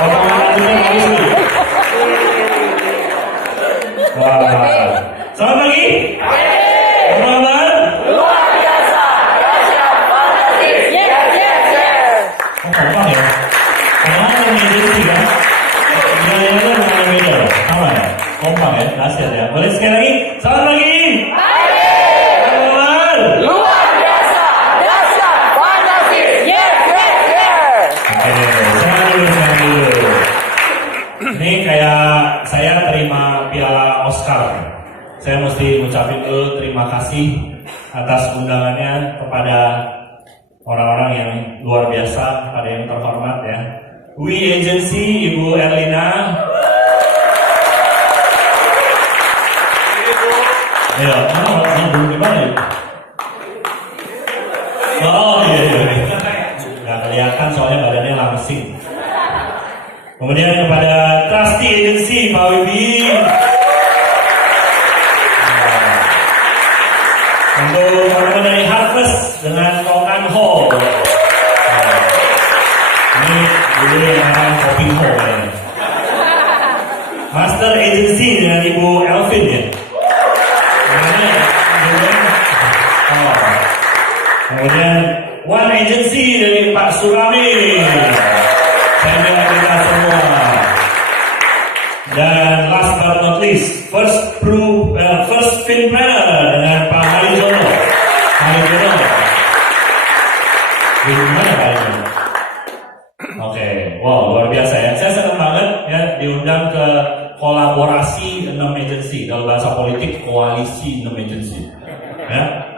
Potongan rambutnya bagus nih. Wah. Selamat pagi. Teman-teman. Luar biasa, dahsyat, fantastis. Yes, yes, yes. Oh, kompak ya. Kompak yang agency kan? Yang dengan media sama ya. Kompak ya, dahsyat ya. Boleh sekali lagi. Selamat pagi. Teman-teman. Luar biasa, dahsyat, fantastis. Yes, yes, yes. Oke, saya dulu. Ini kayak saya terima piala Oscar. Saya mesti ngucapin dulu terima kasih atas undangannya kepada orang-orang yang luar biasa, pada yang terhormat ya. We Agency, Ibu Erlina. Ya, belum gimana ya? Oh iya. Nggak kelihatan soalnya badannya langsing. Kemudian kepada Trusty Agency, Pak Wibi. Untuk teman-teman dari Harvest dengan Kongan Ho. Ini dulu yang namanya Kopi Ho kayaknya. Master Agency dengan Ibu Elvin ya. Kemudian One Agency dari Pak Surami. Saya dengan kita semua. Dan last but not least, first film planner dengan Pak Harijono. Gimana Pak Harijono? Oke, wow luar biasa ya. Saya senang banget ya diundang ke kolaborasi 6 agency. Kalau bahasa politik koalisi 6 agency. Ya.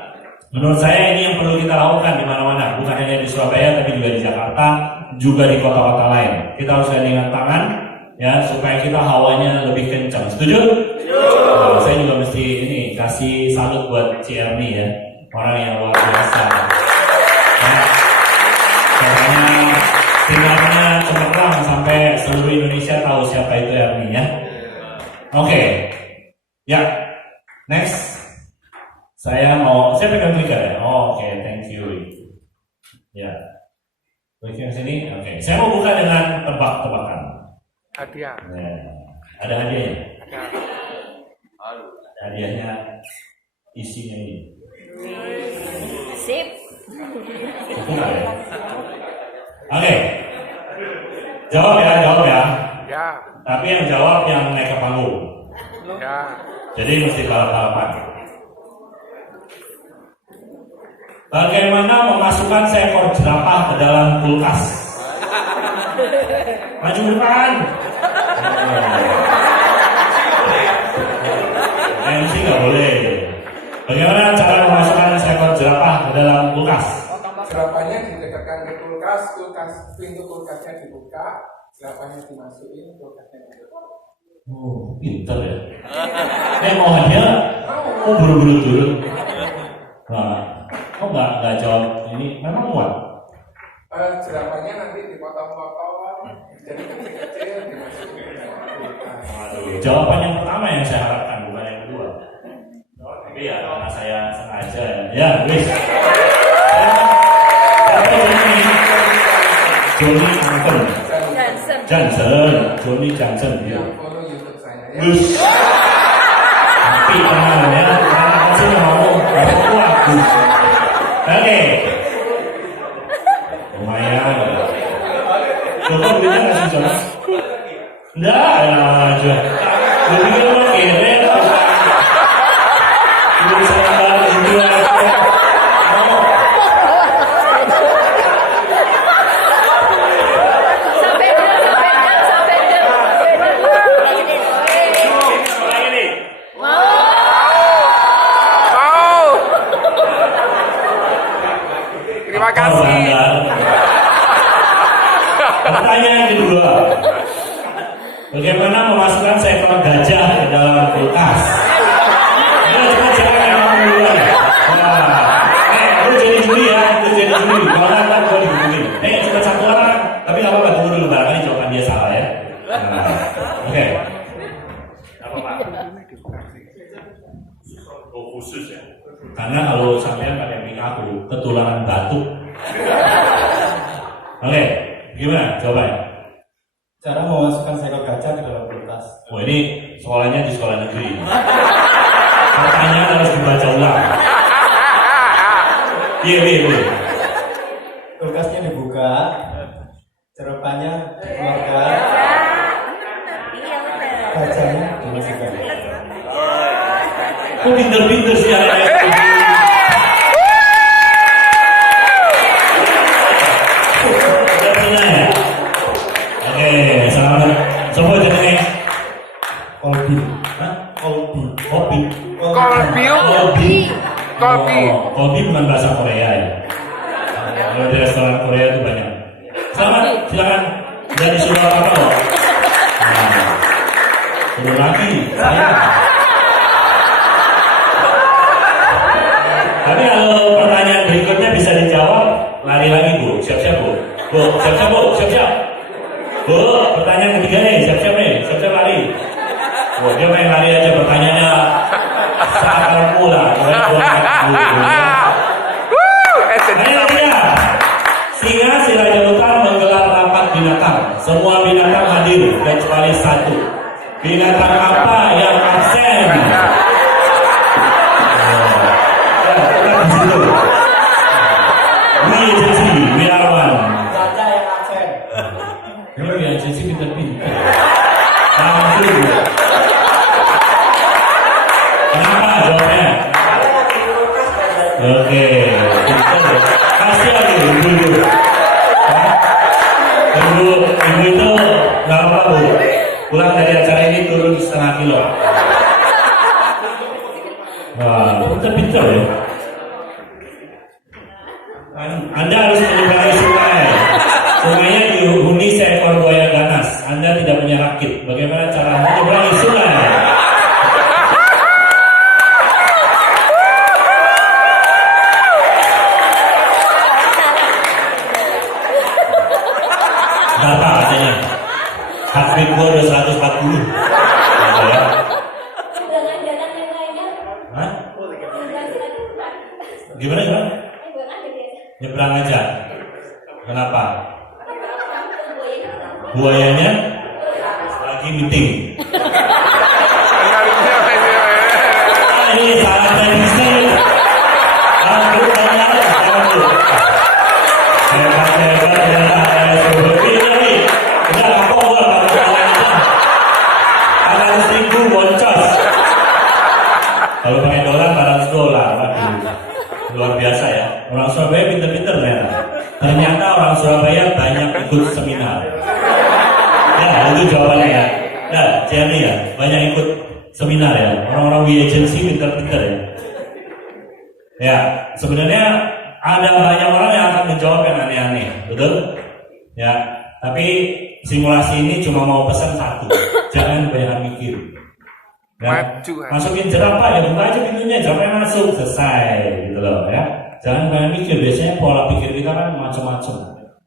Menurut saya ini yang perlu kita lakukan di mana-mana, bukan hanya di Surabaya tapi juga di Jakarta, juga di kota-kota lain. Kita harus gandengan tangan ya supaya kita hawanya lebih kencang. Setuju? Nah, saya juga mesti ini kasih salut buat CRNI ya, orang yang luar biasa. Ya, caranya sinarnya cemerlang sampai seluruh Indonesia tahu siapa itu Erni ya. Oke, ya next. Saya pegang trigger ya. Oke, thank you. Ya, klik yang sini. Oke, saya mau buka dengan tebak-tebakan. Hadiah. Ya. Ada hadiahnya. Ada. Hadiahnya isinya ini. Sip. Buka ya. Oke. Jawab ya. Ya. Tapi yang jawab yang naik ke panggung. Ya. Jadi mesti balap-balapan. Bagaimana memasukkan seekor jerapah ke dalam kulkas? Maju depan. MC nggak boleh. Bagaimana cara memasukkan seekor jerapah ke dalam kulkas? Jerapahnya didekatkan ke kulkas, pintu kulkasnya dibuka, jerapahnya dimasukin, kulkasnya dibuka. Oh, pinter ya. Mau hadiah? Oh, buru-buru turun. Nah, kok nggak jawab ini? Memang kuat. Jerapahnya nanti dipotong-potong, jadi kecil-kecil, dimasukin ke kulkas. Waduh, jawaban yang pertama yang saya harapkan, bukan yang kedua. Tapi ya karena saya sengaja ya. Wis. Johnny Anton. Johnny Johnson. Ya. Follow YouTube saya ya. Gus. Tapi tenang ya, karena pasti mau kuat. Oke. Lumayan. Coba duitnya ngasih coba. Enggak, ya aja. Jadi kan lo kere. Belum sabar juga. Terima kasih. Pertanyaan kedua. Bagaimana memasukkan seekor gajah ke dalam kulkas? Ayo coba cewek yang mau duluan. Lu jadi juri ya, Kalau nggak gue dihubungin. Cuma satu orang, tapi nggak apa-apa, tunggu dulu barangkali jawaban dia salah ya. Oke. Apa Pak? Oh khusus ya. Karena kalau sampean pakai mic aku, ketularan batuk. Oke, gimana? Coba ya. Cara memasukkan seekor kaca ke dalam kulkas. Oh ini sekolahnya di sekolah negeri. Pertanyaan harus dibaca ulang. Iya. Kulkasnya dibuka, cerepannya dikeluarkan, kacanya dimasukkan. Kok pinter-pinter sih anak-anak? Udah pernah ya? Oke, selamat. Coba jenenge. Kolbi. Hah? Kolbi. Kopi. Kolbiu. Kolbi. Kolbi. Oh, Kolbi bukan bahasa Korea ya. Kalau di restoran Korea itu banyak. Selamat, silakan. Dari suruh apa loh? Nah, suruh lagi. Saya. Tapi kalau pertanyaan berikutnya bisa dijawab, lari lagi Bu. Siap-siap Bu. Bu, siap-siap Bu. Siap-siap. Bu, pertanyaan ketiga nih. Siap-siap nih. Siap-siap lari. Bu, dia main lari aja pertanyaannya. Saat kamu lah. Ayo dia. Singa si Raja Hutan menggelar rapat binatang. Semua binatang hadir kecuali satu. Binatang apa yang absen? We agency, we are one. Kaca yang absen. Memang we agency pintar-pintar. Langsung. Kenapa jawabnya? Oke. Kasih lagi ibu. Ibu itu nggak apa-apa Bu. Pulang dari acara ini turun setengah kilo. Wah, pintar-pintar ya. Anda harus menyeberangi sungai. Sungainya dihuni seekor buaya ganas. Anda tidak punya rakit. Bagaimana cara menyeberangi sungai? Berapa katanya? Hak gue udah 140. Gitu ya. Dengan jalan yang lainnya, Hah? dengan Gimana? aja biasa. Nyebrang aja. Kenapa? Buayanya lagi meeting. Ah, ini salah prediksi. Aku tanya, hebat ternyata. Ini, udah aku gua aja. Ada 100.000 boncos. Kalau pakai dolar, 400 dolar. Waduh, luar biasa ya. Orang Surabaya pinter-pinter ternyata. Ternyata orang Surabaya banyak ikut seminar. Ya, itu jawabannya ya. Ya, Jerry ya, banyak ikut seminar ya. Orang-orang we agency pinter-pinter ya. Ya, sebenarnya ada banyak orang yang akan menjawab yang aneh-aneh, betul? Ya, tapi simulasi ini cuma mau pesan satu, jangan banyak mikir. Ya, Maju. masukin jerapah ya, buka aja pintunya, jerapahnya masuk, selesai gitu loh ya. Jangan banyak mikir, biasanya pola pikir kita kan macam-macam.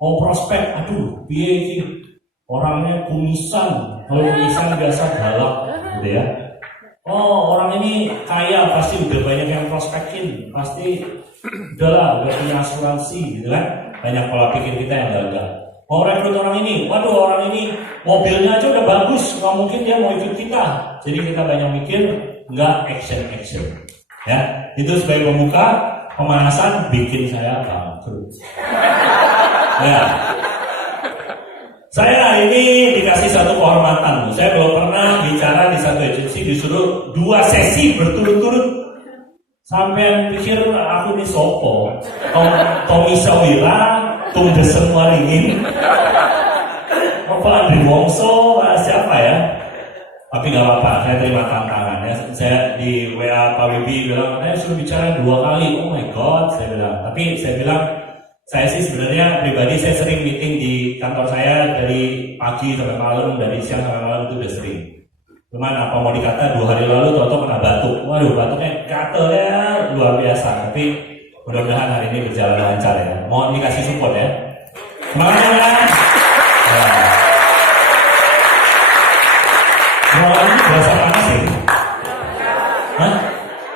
Oh prospek, aduh, piye iki? Orangnya kumisan, kalau kumisan biasa galak gitu ya. Oh orang ini kaya, pasti udah banyak yang prospekin, pasti udahlah, udah punya asuransi gitu kan. Banyak pola pikir kita yang gagal. Oh rekrut orang ini, waduh orang ini mobilnya aja udah bagus, nggak mungkin dia mau ikut kita. Jadi kita banyak mikir, nggak action. Ya, itu sebagai pembuka, pemanasan bikin saya bangkrut. Ya, saya hari ini dikasih satu kehormatan. Saya belum pernah bicara di satu agensi disuruh 2 sesi berturut-turut. Sampai pikir aku ini sopo, Tommy Sawira, Tung Desem Waringin, apa Andri Wongso, siapa ya? Tapi nggak apa-apa, saya terima tantangan ya. Saya di WA Pak Wibi bilang, saya suruh bicara 2 kali. Oh my god, saya bilang. Tapi saya bilang, saya sih sebenarnya pribadi saya sering meeting di kantor saya dari pagi sampai malam, dari siang sampai malam itu udah sering. Cuman apa mau dikata 2 hari lalu Toto kena batuk. Waduh, batuknya gatel luar biasa. Tapi mudah-mudahan hari ini berjalan lancar ya. Mohon dikasih support ya. Semangat ya. Ruangan ini berasa panas ya? Hah?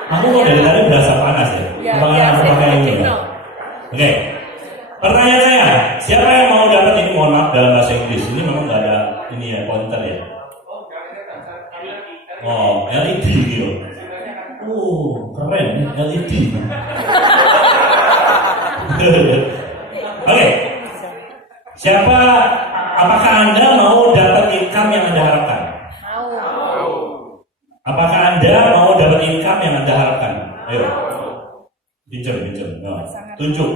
Aku kok dari tadi berasa panas ya? Ruangan aku pakai ini ya? Oke. Pertanyaan saya, siapa yang mau dapat ini? Mohon maaf dalam bahasa Inggris ini memang nggak ada ini ya, pointer ya. Oh, LED gitu. Keren, LED. Oke. Apakah Anda mau dapat income yang Anda harapkan? Apakah Anda mau dapat income yang Anda harapkan? Ayo. Pinjam. Nah, tunjuk.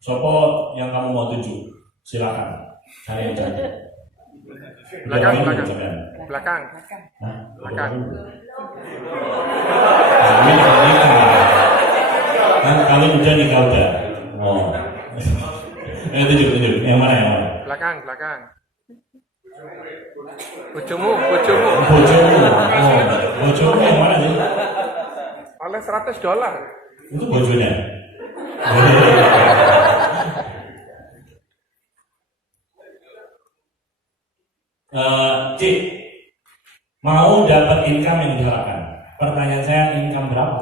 Sopo yang kamu mau tunjuk? Silakan. Saya jadi. Belakang. Hah? Belakang. Kalian udah nikah udah. Oh. Tunjuk. Yang mana? Belakang. Bojomu. Bojomu yang mana sih? Oleh $100. Itu bojonya. Cik, mau dapat income yang diharapkan? Pertanyaan saya, income berapa?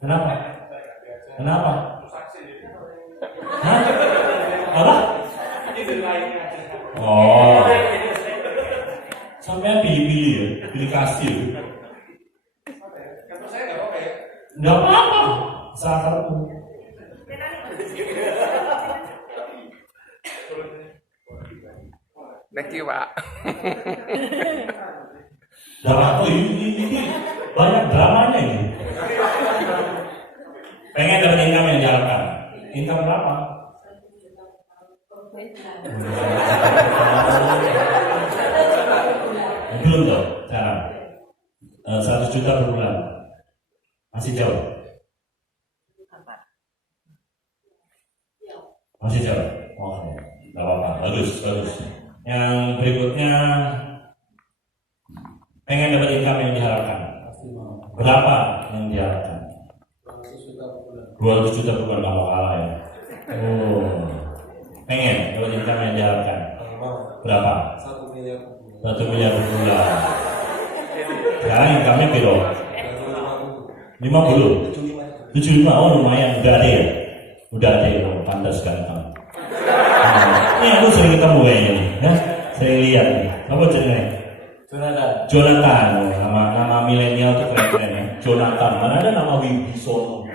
Kenapa? Hah? Apa? Oh, sampai pilih-pilih ya, pilih kasih. Nggak apa-apa, sakarku. Thank you, Pak. Ini banyak dramanya ini. Pengen dapat income yang diharapkan. Income berapa? Belum dong, cara 100 juta per bulan. Masih jauh. Masih jauh. Oke, nggak apa-apa. Bagus. Yang berikutnya, pengen dapat income yang diharapkan. Berapa yang diharapkan? 200 juta per bulan kalau kalah ya. Pengen dapat income yang diharapkan. Berapa? 1 miliar. 1 miliar per bulan. Sekarang income-nya piro? 50? 75, oh lumayan, udah ada ya? Udah ada ya, pantas ganteng. Ini aku sering ketemu kayaknya nih, ya? Saya lihat nih, apa jenengnya? Jonathan, nama milenial tuh keren-keren ya. Jonathan, mana ada nama Wibisono?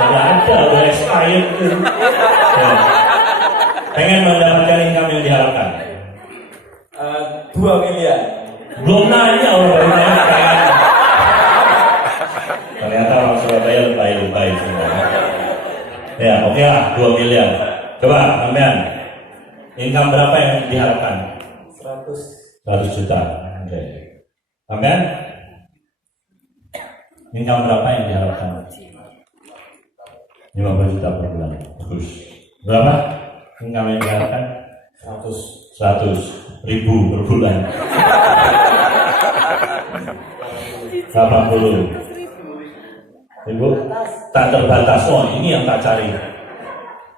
Tidak ada, udah expired tuh. Ya. Pengen mendapatkan income yang diharapkan? 2 miliar. Belum nanya orang baru nanya kan. Ternyata orang Surabaya lebay semua. Ya, oke lah, 2 miliar. Coba, sampean. Income berapa yang diharapkan? 100 juta. Oke. Sampean? Income berapa yang diharapkan? 50 juta per bulan. Bagus. Berapa? Income yang diharapkan? 100 ribu per bulan. 80 ribu tak terbatas. Oh, ini yang tak cari.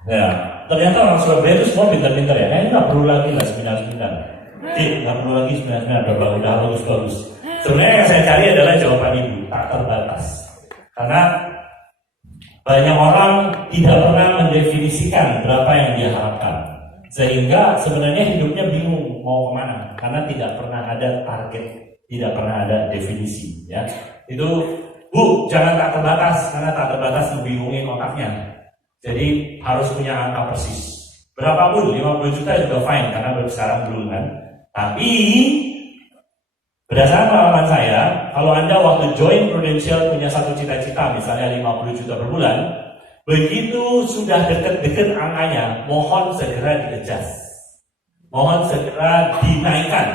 Ya, ternyata orang Surabaya itu semua pintar-pintar ya. Ini nggak perlu lagi lah seminar-seminar. Nggak perlu lagi seminar-seminar. Udah bagus. Sebenarnya yang saya cari adalah jawaban ibu, tak terbatas. Karena banyak orang tidak pernah mendefinisikan berapa yang dia harapkan. Sehingga sebenarnya hidupnya bingung mau kemana. Karena tidak pernah ada target, tidak pernah ada definisi. Ya, itu Bu, jangan tak terbatas, karena tak terbatas membingungin otaknya. Jadi harus punya angka persis. Berapapun, 50 juta juga fine, karena sekarang belum kan. Tapi berdasarkan pengalaman saya, kalau Anda waktu join Prudential punya satu cita-cita, misalnya 50 juta per bulan, begitu sudah deket-deket angkanya, mohon segera di-adjust. Mohon segera dinaikkan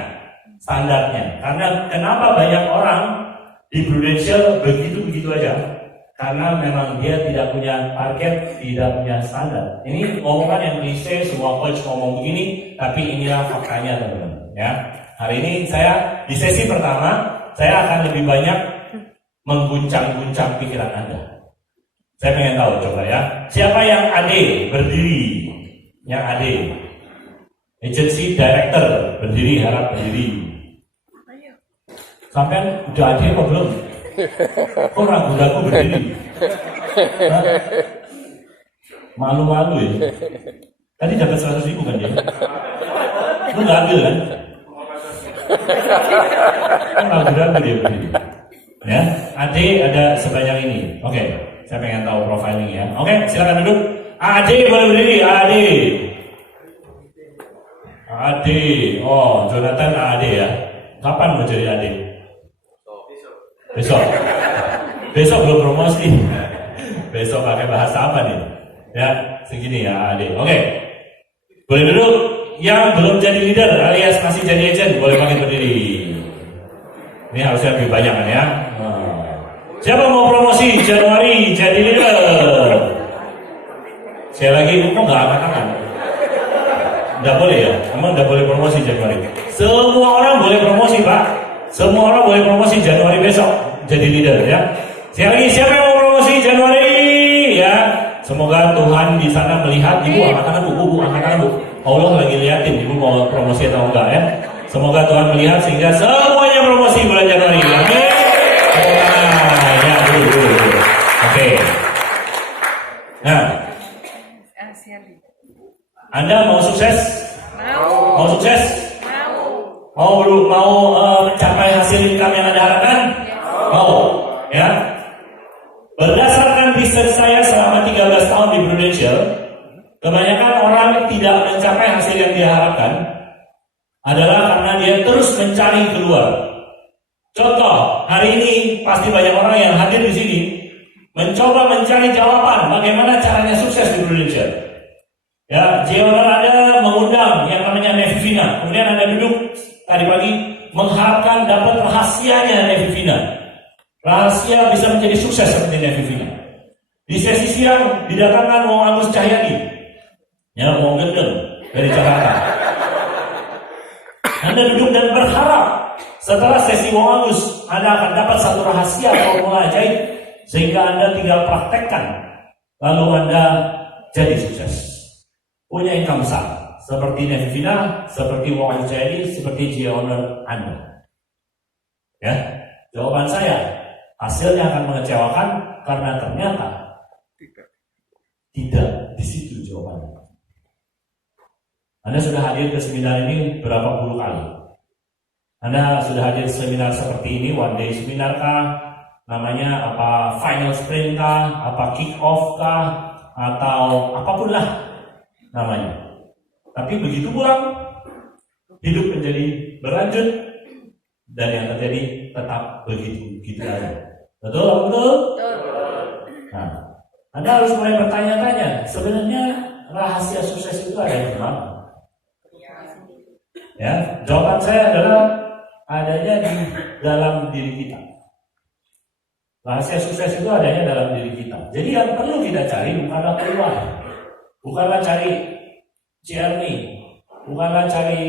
standarnya. Karena kenapa banyak orang di Prudential begitu aja? Karena memang dia tidak punya target, tidak punya standar. Ini omongan yang klise, semua coach ngomong begini, tapi inilah faktanya teman-teman. Ya, hari ini saya di sesi pertama saya akan lebih banyak mengguncang-guncang pikiran Anda. Saya pengen tahu, coba ya, siapa yang AD berdiri? Yang AD, agency director berdiri, harap berdiri. Sampai udah ada apa belum? Kok ragu-ragu berdiri? Malu-malu ya. Tadi dapat 100.000 kan dia? Lu nggak ambil kan? Kan ragu-ragu dia begini. Ya, Ade ada sebanyak ini. Oke, saya pengen tahu profiling ya. Oke, silakan duduk. Ade boleh berdiri, Ade. Ade, oh Jonathan Ade ya. Kapan mau jadi Ade? Besok. Besok belum promosi. Besok pakai bahasa apa nih? Ya, segini ya Ade. Oke. Boleh duduk. Yang belum jadi leader alias masih jadi agent boleh pakai berdiri. Ini harusnya lebih banyak kan ya. Siapa mau promosi Januari jadi leader? Saya lagi kok nggak angkat-angkat. Nggak boleh ya? Emang nggak boleh promosi Januari? Semua orang boleh promosi Pak. Semua orang boleh promosi Januari besok jadi leader ya. Saya lagi siapa yang mau promosi Januari ya? Semoga Tuhan di sana melihat ibu angkat tangan bu, angkat tangan bu. Allah lagi liatin ibu mau promosi atau enggak ya. Semoga Tuhan melihat sehingga semuanya promosi bulan Januari. Amin. Ya, dulu. Oke. Nah, Anda mau sukses? Mau sukses? Mau mencapai hasil income yang Anda harapkan? Mau, ya. Berdasarkan riset saya selama 13 tahun di Prudential, kebanyakan orang tidak mencapai hasil yang dia harapkan adalah karena dia terus mencari keluar. Contoh, hari ini pasti banyak orang yang hadir di sini mencoba mencari jawaban bagaimana caranya sukses di Prudential. Ya, J-Owner ada mengundang yang namanya Nevivina. Kemudian Anda duduk tadi pagi mengharapkan dapat rahasianya Nevivina. Rahasia bisa menjadi sukses seperti Nevivina. Di sesi siang didatangkan Wong Agus Cahyadi. Ya, Wong Gendeng dari Jakarta. Anda duduk dan berharap setelah sesi Wong Agus Anda akan dapat satu rahasia formula ajaib sehingga Anda tinggal praktekkan lalu Anda jadi sukses. Punya income besar seperti Nevivina, seperti Wong Agus Cahyadi, seperti J-Owner Anda. Ya, jawaban saya hasilnya akan mengecewakan karena ternyata tidak di situ jawabannya. Anda sudah hadir ke seminar ini berapa puluh kali? Anda sudah hadir seminar seperti ini, one day seminar kah? Namanya apa? Final sprint kah? Apa kick off kah? Atau apapun lah namanya. Tapi begitu pulang, hidup menjadi berlanjut dan yang terjadi tetap begitu aja. Betul? Nah, Anda harus mulai bertanya-tanya, sebenarnya rahasia sukses itu ada di mana? Ya, jawaban saya adalah adanya di dalam diri kita. Rahasia sukses itu adanya dalam diri kita. Jadi yang perlu kita cari bukanlah keluar, bukanlah cari CRNI, bukanlah cari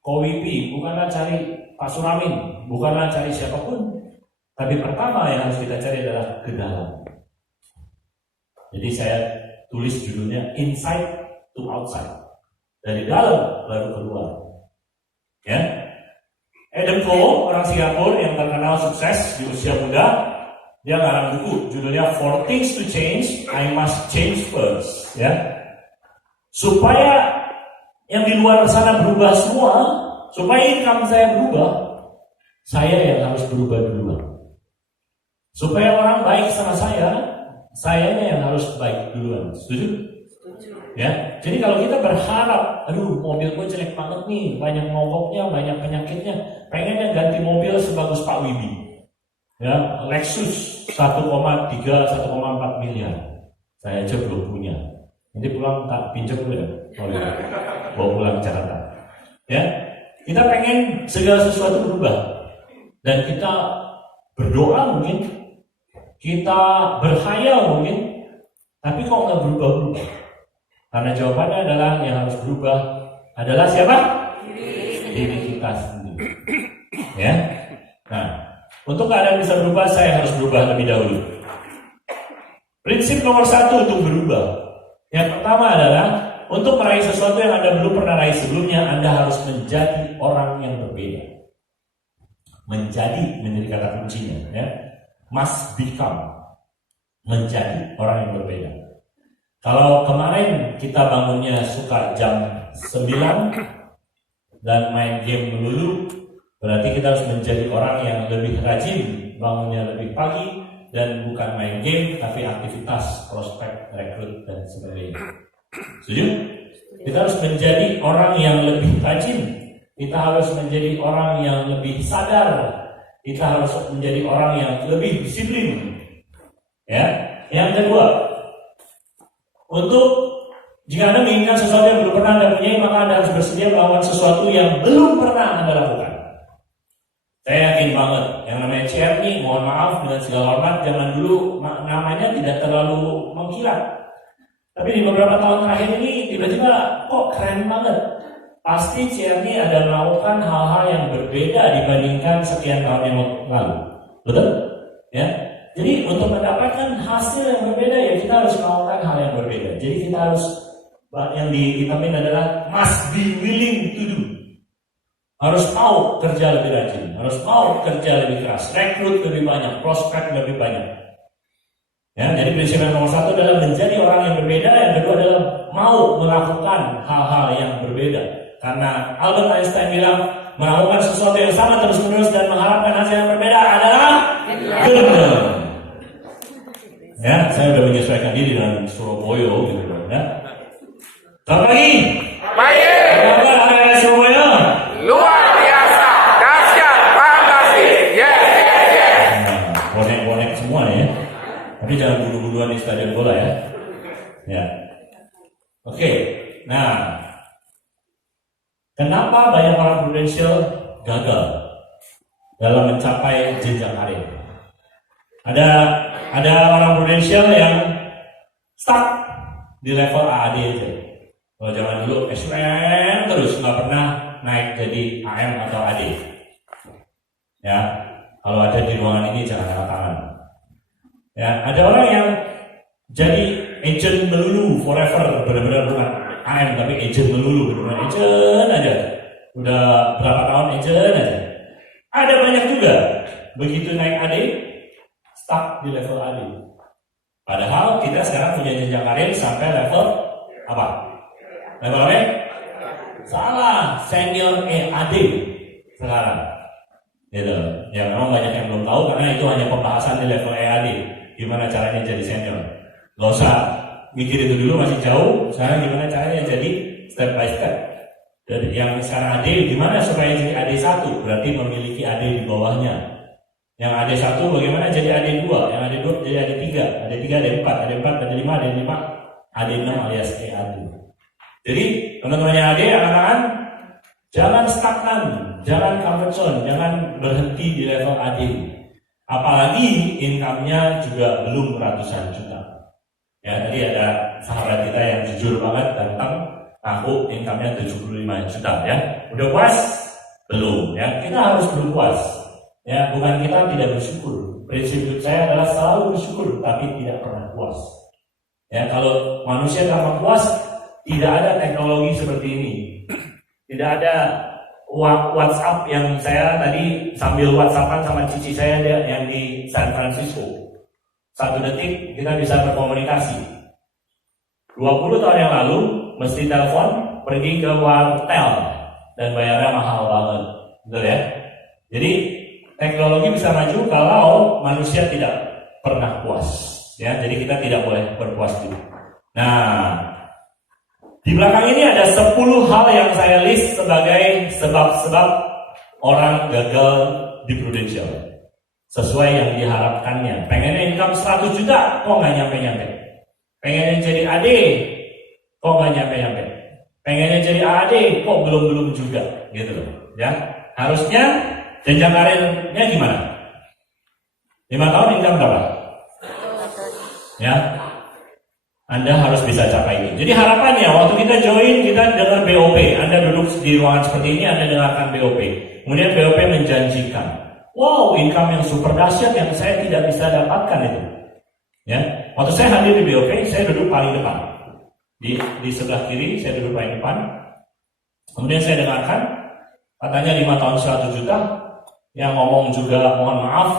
KWP, bukanlah cari Pak Suramin, bukanlah cari siapapun. Tapi pertama yang harus kita cari adalah ke dalam. Jadi saya tulis judulnya Inside to Outside. Dari dalam baru keluar. Ya. Adam Cole, orang Singapura yang terkenal sukses di usia muda, dia ngarang buku judulnya For Things to Change, I Must Change First. Ya. Supaya yang di luar sana berubah semua, supaya income saya berubah, saya yang harus berubah duluan. Supaya orang baik sama sayanya yang harus baik duluan. Setuju? Ya. Jadi kalau kita berharap, aduh mobil gue jelek banget nih, banyak mogoknya, banyak penyakitnya, pengennya ganti mobil sebagus Pak Wibi. Ya, Lexus 1,3, 1,4 miliar. Saya aja belum punya. Nanti pulang tak pinjam dulu ya. Bawa pulang ke Jakarta. Ya. Kita pengen segala sesuatu berubah. Dan kita berdoa mungkin, kita berkhayal mungkin, tapi kok nggak berubah-berubah? Karena jawabannya adalah yang harus berubah adalah siapa? Diri kita sendiri. Ya. Nah, untuk keadaan bisa berubah, saya harus berubah lebih dahulu. Prinsip nomor 1 untuk berubah. Yang pertama adalah untuk meraih sesuatu yang Anda belum pernah raih sebelumnya, Anda harus menjadi orang yang berbeda. Menjadi kata kuncinya, ya. Must become, menjadi orang yang berbeda. Kalau kemarin kita bangunnya suka jam 9 dan main game melulu, berarti kita harus menjadi orang yang lebih rajin, bangunnya lebih pagi, dan bukan main game, tapi aktivitas, prospek, rekrut, dan sebagainya. Setuju? Kita harus menjadi orang yang lebih rajin, kita harus menjadi orang yang lebih sadar, kita harus menjadi orang yang lebih disiplin. Ya, yang kedua, untuk jika Anda menginginkan sesuatu yang belum pernah Anda punyai, maka Anda harus bersedia melakukan sesuatu yang belum pernah Anda lakukan. Saya yakin banget, yang namanya CR nih, mohon maaf dengan segala hormat, zaman dulu namanya tidak terlalu mengkilat. Tapi di beberapa tahun terakhir ini, tiba-tiba kok keren banget. Pasti CR ini ada melakukan hal-hal yang berbeda dibandingkan sekian tahun yang lalu. Betul? Ya. Jadi untuk mendapatkan hasil yang berbeda, ya kita harus melakukan hal yang berbeda. Jadi kita harus, yang dihitamin adalah must be willing to do. Harus mau kerja lebih rajin, harus mau kerja lebih keras, rekrut lebih banyak, prospek lebih banyak. Ya, jadi prinsip yang nomor 1 adalah menjadi orang yang berbeda, yang kedua adalah mau melakukan hal-hal yang berbeda. Karena Albert Einstein bilang, melakukan sesuatu yang sama terus-menerus dan mengharapkan hasil yang berbeda adalah kegagalan. Ya, saya sudah menyesuaikan diri dengan Surabaya gitu ya. Selamat pagi. Baik. Apa kabar area Surabaya? Luar biasa. Dahsyat. Fantastis. Yes. Bonek-bonek semua ya. Tapi jangan budu-buduan di stadion bola ya. Ya. Oke. Nah, kenapa banyak orang prudensial gagal dalam mencapai jenjang karir? Ada orang prudensial yang stuck di level AAD aja. Kalau zaman dulu SUM terus nggak pernah naik jadi AM atau AD. Ya, kalau ada di ruangan ini jangan angkat tangan. Ya, ada orang yang jadi agent melulu forever, benar-benar bukan AM tapi agent melulu, benar-benar agent aja. Udah berapa tahun agent aja. Ada banyak juga begitu naik AD stuck di level AD. Padahal kita sekarang punya jenjang karir sampai level apa? Level apa? Salah, senior EAD sekarang. Gitu. Ya memang banyak yang belum tahu karena itu hanya pembahasan di level EAD. Gimana caranya jadi senior? Gak usah mikir itu dulu, masih jauh. Sekarang gimana caranya jadi step by step. Dari yang sekarang AD, gimana supaya jadi AD1? Berarti memiliki AD di bawahnya. Yang AD1 bagaimana jadi AD2? Yang AD2 jadi AD3, AD3, AD4, AD4, AD5, AD5, AD6 alias EAD. Jadi teman-temannya AD, anak-anak, jangan stagnan, jangan comfort zone, jangan berhenti di level AD. Apalagi income-nya juga belum ratusan juta. Ya, tadi ada sahabat kita yang jujur banget datang, aku income-nya 75 juta ya. Udah puas? Belum ya. Kita harus belum puas. Ya, bukan kita tidak bersyukur. Prinsip hidup saya adalah selalu bersyukur tapi tidak pernah puas. Ya, kalau manusia tanpa puas, tidak ada teknologi seperti ini. Tidak ada WhatsApp yang saya tadi sambil WhatsAppan sama cici saya yang di San Francisco. 1 detik kita bisa berkomunikasi. 20 tahun yang lalu mesti telepon, pergi ke wartel dan bayarnya mahal banget. Betul ya? Jadi teknologi bisa maju kalau manusia tidak pernah puas. Ya, jadi kita tidak boleh berpuas dulu. Nah, di belakang ini ada 10 hal yang saya list sebagai sebab-sebab orang gagal di Prudential. Sesuai yang diharapkannya. Pengennya income 100 juta, kok nggak nyampe-nyampe. Pengennya jadi AD, kok nggak nyampe-nyampe. Pengennya jadi AD, kok belum-belum juga. Gitu loh. Ya, harusnya jenjang karirnya gimana? 5 tahun income berapa? Ya, Anda harus bisa capai ini. Jadi harapannya waktu kita join, kita dengar BOP. Anda duduk di ruangan seperti ini, Anda dengarkan BOP. Kemudian BOP menjanjikan, wow, income yang super dahsyat yang saya tidak bisa dapatkan itu. Ya, waktu saya hadir di BOP, saya duduk paling depan. Di sebelah kiri, saya duduk paling depan. Kemudian saya dengarkan, katanya 5 tahun 100 juta. Yang ngomong juga, mohon maaf,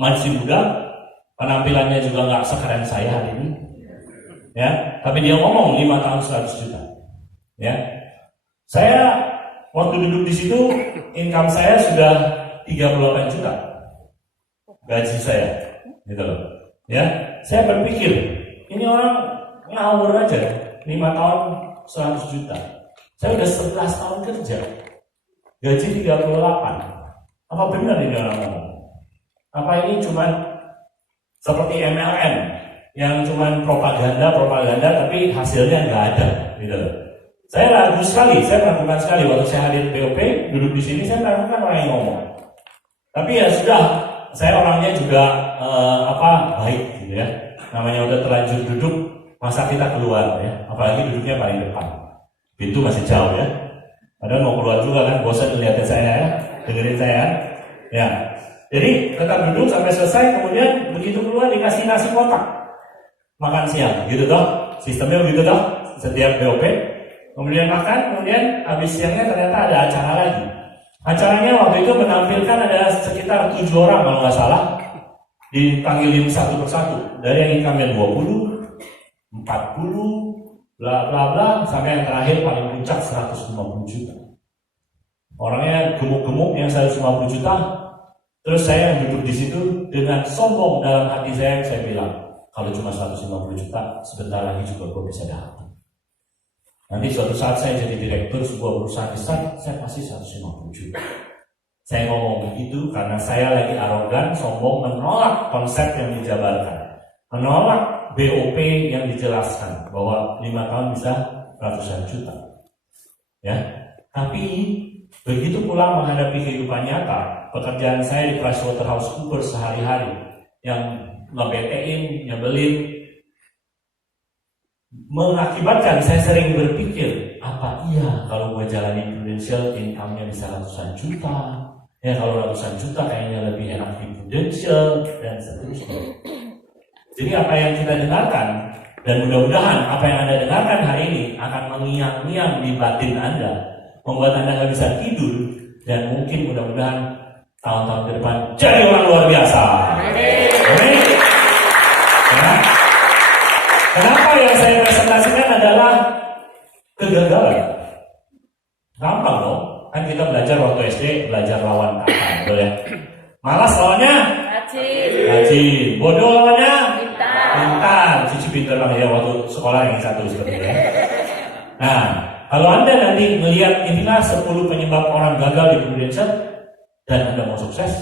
masih muda. Penampilannya juga nggak sekeren saya hari ini. Ya, tapi dia ngomong 5 tahun 100 juta. Ya, saya waktu duduk di situ, income saya sudah 38 juta, gaji saya, gitu loh. Ya, saya berpikir ini orang ngawur aja, 5 tahun 100 juta. Saya udah 11 tahun kerja, gaji 38. Apa benar ini orang ngomong? Apa ini cuman seperti MLM yang cuman propaganda tapi hasilnya nggak ada, gitu loh. Saya ragu sekali, saya meragukan sekali waktu saya hadir BOP, duduk di sini saya meragukan orang yang ngomong. Tapi ya sudah, saya orangnya juga baik gitu ya. Namanya udah terlanjur duduk, masa kita keluar ya, apalagi duduknya paling depan. Pintu masih jauh ya. Padahal mau keluar juga kan, bosan lihatnya saya ya, dengerin saya. Ya. Jadi tetap duduk sampai selesai, kemudian begitu keluar dikasih nasi kotak. Makan siang, gitu toh. Sistemnya begitu toh, setiap BOP. Kemudian makan, kemudian habis siangnya ternyata ada acara lagi. Acaranya waktu itu menampilkan ada sekitar 7 orang kalau nggak salah. Dipanggilin satu persatu. Dari yang income-nya 20, 40, bla bla bla, sampai yang terakhir paling puncak 150 juta. Orangnya gemuk-gemuk yang 150 juta. Terus saya yang duduk di situ dengan sombong dalam hati saya bilang, kalau cuma 150 juta, sebentar lagi juga gue bisa dapat. Nanti suatu saat saya jadi direktur sebuah perusahaan besar, saya pasti 150 juta. Saya ngomong begitu karena saya lagi arogan, sombong, menolak konsep yang dijabarkan, menolak BOP yang dijelaskan bahwa 5 tahun bisa ratusan juta. Ya, tapi begitu pulang menghadapi kehidupan nyata, pekerjaan saya di PricewaterhouseCoopers sehari-hari yang ngebetein, nyebelin, mengakibatkan saya sering berpikir, apa iya kalau gue jalanin Prudential income-nya bisa ratusan juta, ya kalau ratusan juta kayaknya lebih enak di Prudential, dan seterusnya. Jadi apa yang kita dengarkan, dan mudah-mudahan apa yang Anda dengarkan hari ini akan mengiang-ngiang di batin Anda, membuat Anda nggak bisa tidur, dan mungkin mudah-mudahan tahun-tahun ke depan jadi orang luar biasa. Amin. Ya. Kenapa yang saya presentasikan adalah kegagalan? Gampang dong, kan kita belajar waktu SD, belajar lawan kata, betul ya? Malas lawannya? Rajin. Bodoh lawannya? Pintar. Cici pintar banget ya waktu sekolah yang satu seperti itu ya. Nah, kalau Anda nanti melihat inilah 10 penyebab orang gagal di Prudential dan Anda mau sukses,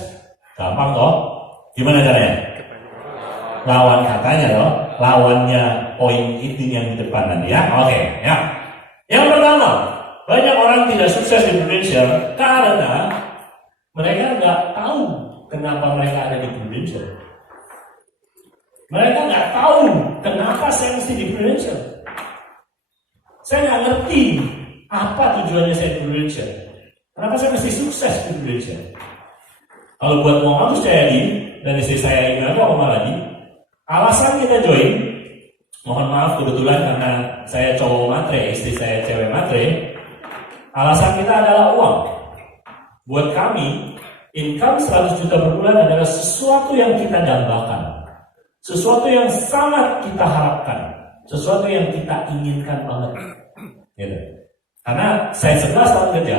gampang toh? Gimana caranya? Lawan katanya loh, lawannya poin itu yang di depan nanti ya. Oke, ya. Yang pertama, banyak orang tidak sukses di Prudential karena mereka nggak tahu kenapa mereka ada di Prudential. Mereka nggak tahu kenapa saya mesti di Prudential. Saya nggak ngerti apa tujuannya saya di Prudential. Kenapa saya mesti sukses di Prudential? Kalau buat Muhammad Mustiadi dan istri saya Ibu Omar lagi, alasan kita join, mohon maaf kebetulan karena saya cowok matre, istri saya cewek matre, alasan kita adalah uang. Buat kami, income 100 juta per bulan adalah sesuatu yang kita dambakan, sesuatu yang sangat kita harapkan, sesuatu yang kita inginkan banget. Gitu. Karena saya 11 tahun kerja,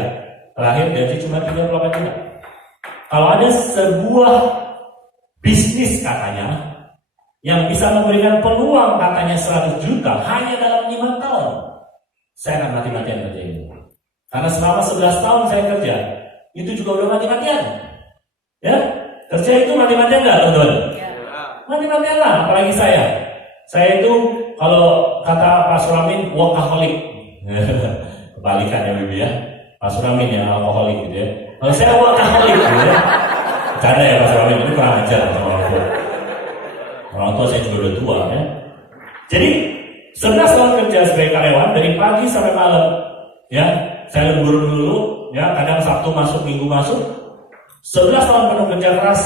terakhir gaji cuma 38 juta. Kalau ada sebuah bisnis katanya yang bisa memberikan peluang katanya 100 juta hanya dalam 5 tahun, saya akan mati-matian kerja ini. Karena selama 11 tahun saya kerja, itu juga udah mati-matian. Ya, kerja itu mati-matian nggak, teman-teman? Mati-matian lah, apalagi saya. Saya itu kalau kata Pak Suramin, workaholic. Kebalikan ya Bibi ya. Pak Suramin yang alkoholik gitu ya. Kalau saya workaholic gitu ya. Bercanda ya Pak Suramin, itu kurang ajar sama orang tua. Orang tua saya juga udah tua ya. Jadi 11 tahun kerja sebagai karyawan dari pagi sampai malam. Ya, saya lembur dulu, ya kadang Sabtu masuk, Minggu masuk. 11 tahun penuh kerja keras,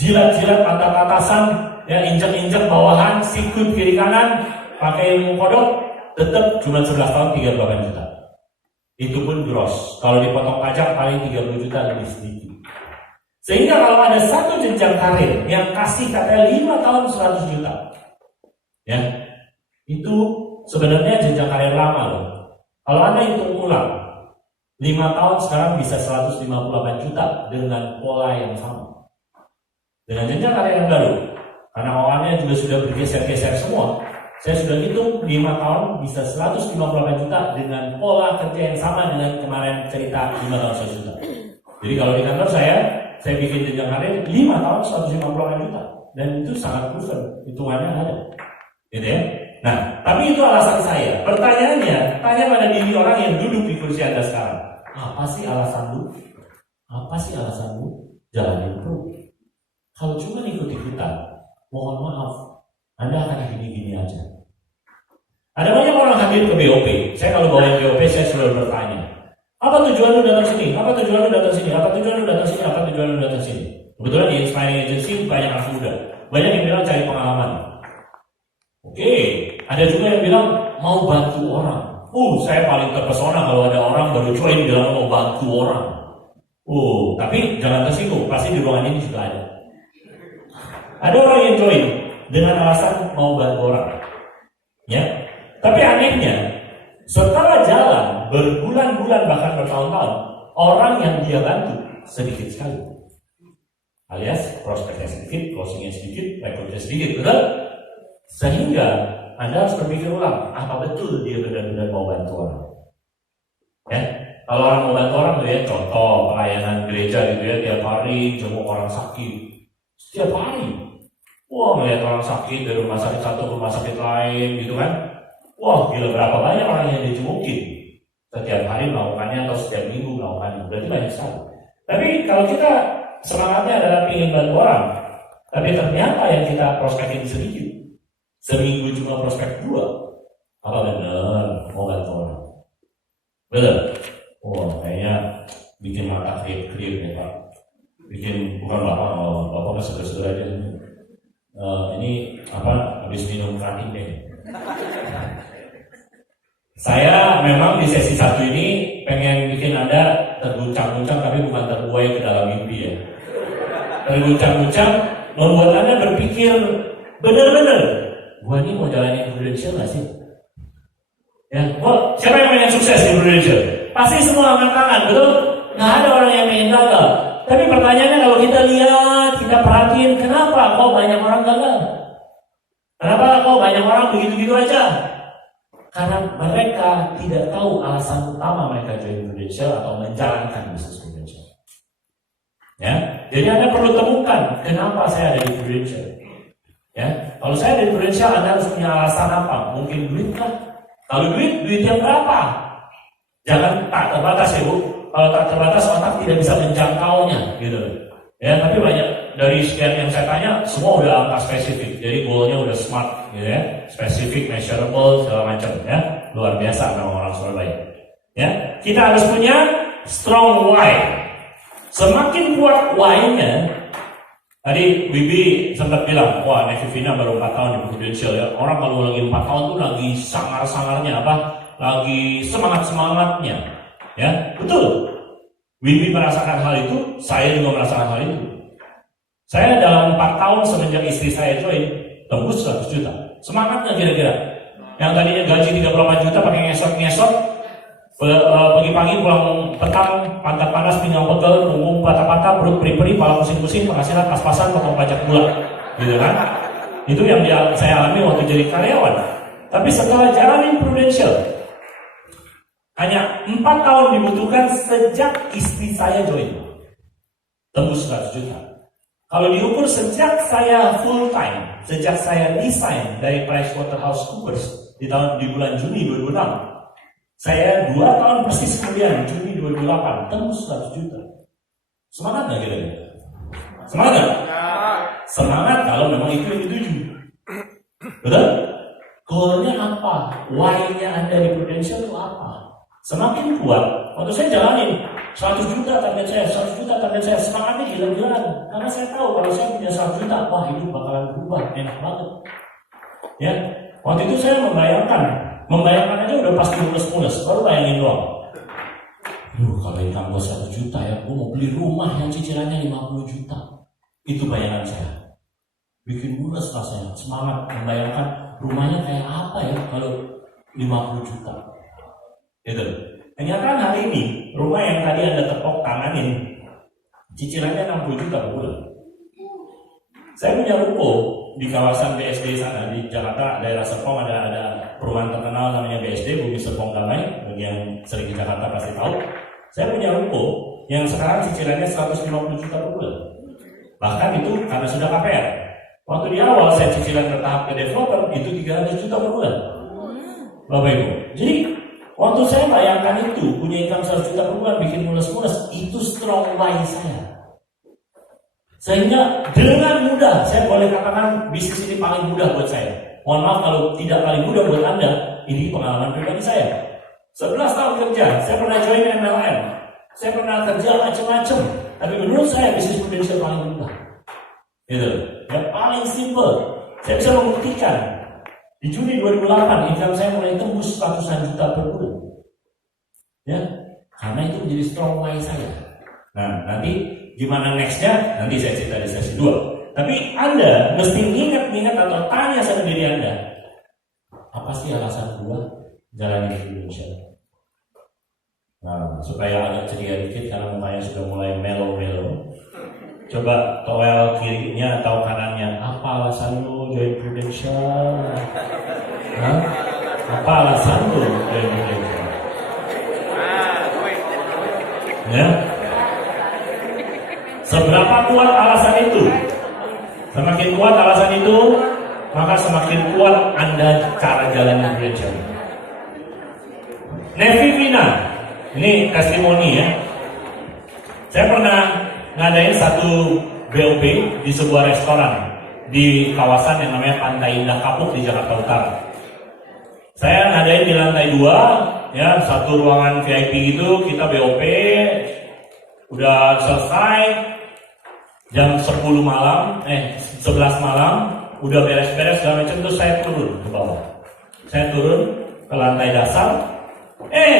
jilat-jilat atas-atasan, ya injek-injek bawahan, sikut kiri kanan, pakai ilmu kodok, tetap cuma 11 tahun 38 juta. Itu pun gross. Kalau dipotong pajak paling 30 juta lebih sedikit. Sehingga kalau ada satu jenjang karir yang kasih katanya 5 tahun 100 juta, ya Itu sebenarnya jenjang karir lama loh. Kalau Anda hitung ulang, 5 tahun sekarang bisa 158 juta dengan pola yang sama. Dengan jenjang karir yang baru. Karena awalnya juga sudah bergeser-geser semua. Saya sudah hitung 5 tahun bisa 158 juta dengan pola kerja yang sama dengan kemarin cerita 5 tahun 100 juta. Jadi kalau di kantor saya bikin jenjang karir 5 tahun 158 juta. Dan itu sangat proven, hitungannya ada. Gitu ya. Nah, tapi itu alasan saya. Pertanyaannya, tanya pada diri orang yang duduk di kursi Anda sekarang. Apa sih alasanmu? Apa sih alasanmu? Jalanin terus. Kalau cuma ikut-ikutan, mohon maaf, Anda akan gini-gini aja. Ada banyak orang hadir ke BOP. Saya kalau bawain BOP, saya selalu bertanya, apa tujuan lu datang sini? Apa tujuan lu datang sini? Apa tujuan lu datang sini? Apa tujuan lu datang sini? Kebetulan di Inspiring Agency banyak anak muda. Banyak yang bilang cari pengalaman. Oke, ada juga yang bilang mau bantu orang. Saya paling terpesona kalau ada orang baru join bilang mau bantu orang. Tapi jangan tersinggung, pasti di ruangan ini juga ada. Ada orang yang join dengan alasan mau bantu orang. Ya, tapi anehnya setelah jalan berbulan-bulan bahkan bertahun-tahun, orang yang dia bantu sedikit sekali. Alias prospeknya sedikit, closingnya sedikit, rekrutnya sedikit, betul? Sehingga Anda harus berpikir ulang, apa betul dia benar-benar mau bantu orang? Ya, kalau orang mau bantu orang tuh ya, contoh pelayanan gereja gitu ya, tiap hari jenguk orang sakit, setiap hari. Melihat orang sakit dari rumah sakit satu ke rumah sakit lain gitu kan? Gila berapa banyak orang yang dijengukin? Setiap hari melakukannya atau setiap minggu melakukannya, berarti banyak sekali. Tapi kalau kita semangatnya adalah ingin bantu orang, tapi ternyata yang kita prospekin sedikit. Seminggu cuma prospek 2. Apa benar mau bantu orang? Betul? Kayaknya bikin mata kriuk-kriuk ya Pak. Bikin, bukan Bapak nggak seger-seger aja. Ini habis minum kratin deh. Saya memang di sesi 1 ini pengen bikin Anda terguncang-guncang, tapi bukan terbuai ke dalam mimpi ya. Terguncang-guncang membuat Anda berpikir benar-benar, gua ini mau jalanin Prudential gak sih? Ya, siapa yang pengen sukses di Prudential? Pasti semua angkat tangan, betul? Nggak ada orang yang pengen gagal. Tapi pertanyaannya kalau kita lihat, kita perhatiin, kenapa kok banyak orang gagal? Kenapa kok banyak orang begitu-begitu aja? Karena mereka tidak tahu alasan utama mereka join Prudential atau menjalankan bisnis Prudential. Ya, jadi Anda perlu temukan kenapa saya ada di Prudential. Ya, kalau saya dari Prudential, Anda harus punya alasan apa? Mungkin duit kan? Kalau duit yang berapa? Jangan tak terbatas ya Bu. Kalau tak terbatas, otak tidak bisa menjangkaunya, gitu. Ya, tapi banyak dari sekian yang saya tanya, semua udah angka spesifik. Jadi goalnya udah smart, gitu ya, spesifik, measurable, segala macam, ya. Luar biasa memang orang Surabaya. Ya, kita harus punya strong why. Semakin kuat why-nya. Tadi Wibi sempat bilang, Nevivina baru 4 tahun di Prudential ya. Orang kalau lagi 4 tahun tuh lagi sangar-sangarnya lagi semangat-semangatnya. Ya, betul. Wibi merasakan hal itu, saya juga merasakan hal itu. Saya dalam 4 tahun semenjak istri saya join, tembus 100 juta. Semangatnya kira-kira. Yang tadinya gaji 34 juta pakai ngesot-ngesot, pagi-pagi pulang petang, pantat panas, pinggang pegel, punggung patah-patah, perut peri-peri, kepala pusing-pusing, penghasilan pas-pasan, potong pajak pula, gitu kan? Itu yang saya alami waktu jadi karyawan. Tapi setelah jalanin Prudential, hanya 4 tahun dibutuhkan sejak istri saya join, tembus 100 juta. Kalau diukur sejak saya full time, sejak saya resign dari PricewaterhouseCoopers di bulan Juni 2006, saya 2 tahun persis kemudian, Juni 2008, tembus 100 juta. Semangat nggak kira-kira? Semangat nggak? Semangat kalau memang itu yang dituju. Betul? Goalnya apa? Why-nya Anda di Prudential itu apa? Semakin kuat, waktu saya jalanin 100 juta target saya, 100 juta target saya, semangatnya gila-gilaan. Karena saya tahu kalau saya punya 100 juta, hidup bakalan berubah, enak banget. Ya, waktu itu saya membayangkan aja udah pasti mulus-mulus, baru bayangin doang. Kalau income gue 1 juta ya, gue mau beli rumah yang cicilannya 50 juta. Itu bayangan saya. Bikin mulus rasanya, semangat membayangkan, rumahnya kayak apa ya kalau 50 juta? Gitu. Kenyataan hari ini, rumah yang tadi Anda tepok tanganin, cicilannya 60 juta per bulan. Saya punya ruko di kawasan BSD sana, di Jakarta, daerah Serpong ada perumahan terkenal namanya BSD, Bumi Serpong Damai, bagi yang sering di Jakarta pasti tahu. Saya punya ruko yang sekarang cicilannya 150 juta per bulan. Bahkan itu karena sudah KPR. Waktu di awal saya cicilan bertahap ke developer, itu 300 juta per bulan. Bapak Ibu, jadi waktu saya bayangkan itu, punya income 100 juta per bulan, bikin mules-mules, itu strong why saya. Sehingga dengan mudah, saya boleh katakan bisnis ini paling mudah buat saya. Mohon maaf kalau tidak paling mudah buat Anda, ini pengalaman pribadi saya. 11 tahun kerja, saya pernah join MLM, saya pernah kerja macam-macam, tapi menurut saya bisnis Prudential paling mudah. Gitu. Yang paling simple, saya bisa membuktikan. Di Juni 2008, income saya mulai tembus ratusan juta per bulan. Ya, karena itu menjadi strong why saya. Nah, nanti gimana nextnya? Nanti saya cerita di sesi 2. Tapi Anda mesti ingat atau tanya sama diri Anda, apa sih alasan gua jalani Indonesia? Nah, supaya agak ceria dikit karena mukanya sudah mulai melo-melo. Coba toel kirinya atau kanannya, apa alasan lu join Prudential? Hah? Apa alasan lu join Prudential? Ya? Seberapa kuat alasan itu? Semakin kuat alasan itu, maka semakin kuat Anda cara jalan Prudential. Nevi Vina, ini testimoni ya. Saya pernah ngadain satu BOP di sebuah restoran di kawasan yang namanya Pantai Indah Kapuk di Jakarta Utara. Saya ngadain di lantai 2, ya, satu ruangan VIP gitu, kita BOP, udah selesai, jam 10 malam, 11 malam, udah beres-beres segala macam, terus saya turun ke bawah. Saya turun ke lantai dasar,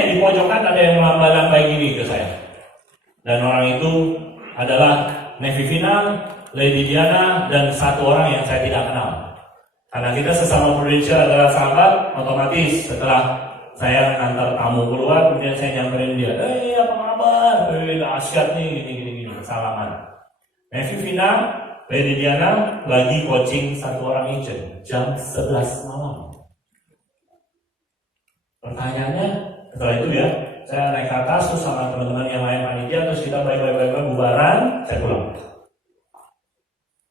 di pojokan ada yang lambai-lambai gini ke saya. Dan orang itu adalah Nevi Vina, Lady Diana, dan satu orang yang saya tidak kenal. Karena kita sesama Prudential adalah sahabat, otomatis setelah saya antar tamu keluar, kemudian saya nyamperin dia, apa kabar? Dahsyat nih, gini, salaman. Nevi Vina, Lady Diana lagi coaching satu orang agent jam 11 malam. Pertanyaannya, setelah itu ya, saya naik ke atas terus sama teman-teman yang lain panitia, terus kita bye-bye bubaran, saya pulang.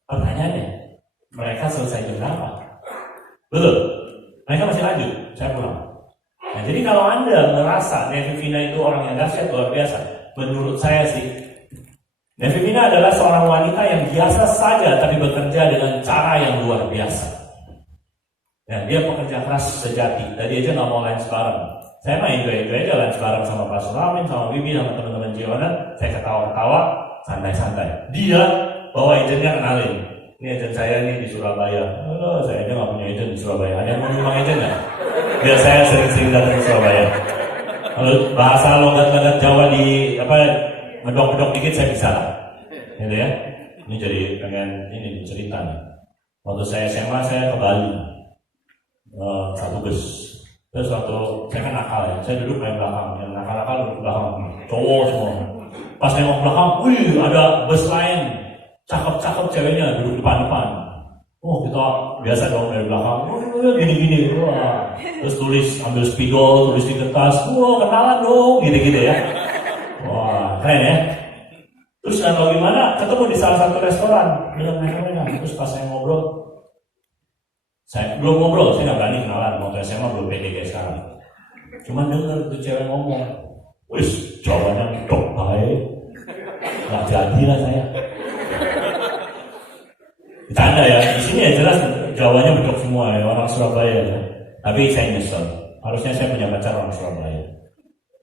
Pertanyaannya, mereka selesai jam berapa? Betul, mereka masih lanjut, saya pulang. Nah, jadi kalau Anda merasa Nevi Vina itu orang yang dahsyat luar biasa, menurut saya sih, Nevi Vina adalah seorang wanita yang biasa saja tapi bekerja dengan cara yang luar biasa. Dan dia pekerja keras sejati. Tadi aja nggak mau lunch bareng. Saya mah enjoy aja lunch bareng sama Pak Sulamin, sama Bibi, sama teman-teman Jiona. Saya ketawa-ketawa, santai-santai. Dia bawa agennya kenalin. Ini agent saya nih di Surabaya. Saya aja nggak punya agent di Surabaya. Ada yang mau nyumbang agent nggak? Biar saya sering-sering datang ke Surabaya. Kalau bahasa logat-logat Jawa di medok-medok dikit saya bisa lah. Gitu ya. Ini jadi pengen ini cerita nih. Waktu saya SMA saya ke Bali. Satu bus. Terus waktu saya kan nakal ya, saya duduk di belakang, yang nakal-nakal duduk di belakang, cowok semua. Pas nengok belakang, ada bus lain, cakep-cakep ceweknya duduk depan-depan. Oh kita biasa dong dari belakang, gini-gini, wah. Terus tulis, ambil spidol, tulis di kertas, kenalan dong, gitu-gitu ya. Wah keren ya. Terus nggak tahu gimana, ketemu di salah satu restoran dengan mereka. Terus pas saya ngobrol, saya belum ngobrol, saya nggak berani kenalan. Waktu SMA belum pede kayak sekarang. Cuma denger tuh cewek ngomong, wis jawabannya dok baik, nggak jadi lah saya. Bercanda ya, di sini ya jelas jawabannya bedok semua ya, orang Surabaya ya. Tapi saya nyesel, harusnya saya punya pacar orang Surabaya.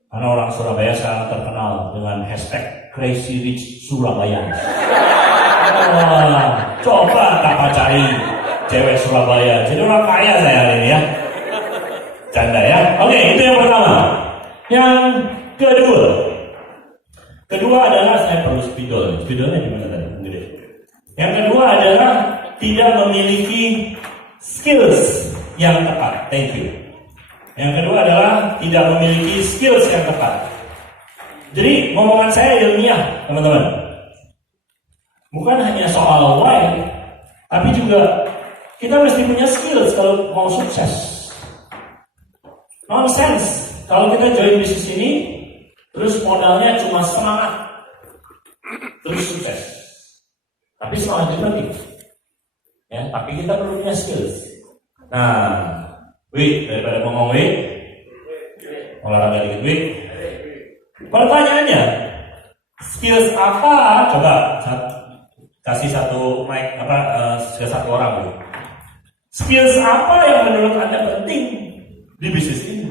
Karena orang Surabaya sekarang terkenal dengan hashtag Crazy Rich Surabaya. Coba kakak cari cewek Surabaya, jadi orang kaya saya hari ini ya. Canda ya. Oke, itu yang pertama. Yang kedua adalah saya perlu spidol. Spidolnya di mana tadi? Yang kedua adalah tidak memiliki skills yang tepat. Thank you. Yang kedua adalah tidak memiliki skills yang tepat. Jadi ngomongan saya ilmiah, teman-teman. Bukan hanya soal why, tapi juga kita mesti punya skills kalau mau sukses. Nonsense kalau kita join bisnis ini, terus modalnya cuma semangat, terus sukses. Tapi semangat juga nih. Ya, tapi kita perlu punya skills. Nah, daripada ngomong olahraga dikit pertanyaannya, skills apa? Coba kasih satu mic ke satu orang. Skills apa yang menurut Anda penting di bisnis ini?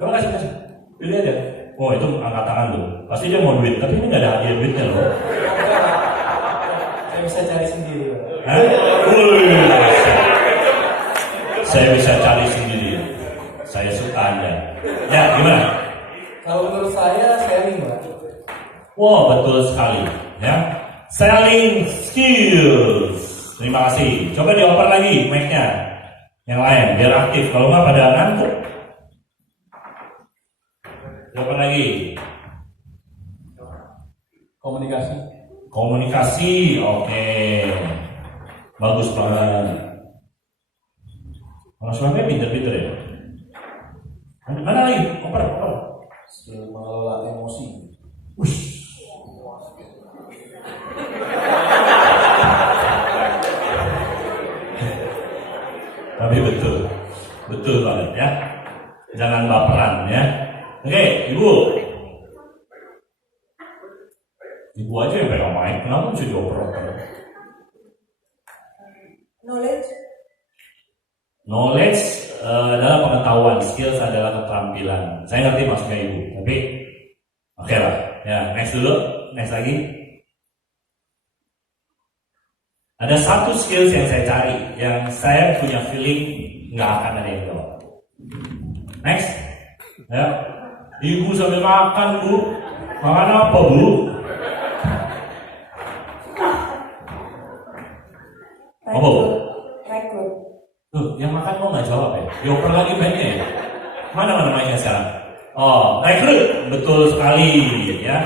Coba kasih. Pilih aja. Oh, itu angkat tangan loh. Pasti dia mau duit, tapi ini nggak ada hadiah duitnya loh. Saya bisa cari sendiri. Hah? Saya bisa cari sendiri. Saya suka Anda. Ya, gimana? Kalau menurut saya sharing, Pak. Wah, betul sekali. Ya, selling skills. Terima kasih. Coba dioper lagi mic-nya. Yang lain, biar aktif. Kalau nggak pada ngantuk. Dioper lagi. Komunikasi. Komunikasi, oke. Bagus banget. Kalau suaminya pinter-pinter ya. Mana lagi? Oper. Skill mengelola emosi. Tapi betul banget ya. Jangan baperan ya. Oke, ibu aja yang pegang mic. Kenapa mesti dioper? Knowledge adalah pengetahuan, skills adalah keterampilan. Saya ngerti maksudnya ibu, tapi oke lah. Ya, next lagi. Ada satu skills yang saya cari, yang saya punya feeling nggak akan ada yang tahu. Next, ya. Ibu sambil makan, Bu. Makan apa, Bu? Apa, Bu? Tuh, yang makan kok nggak jawab ya? Dioper lagi banyak ya? Mana mainnya sekarang? Oh, rekrut, betul sekali ya.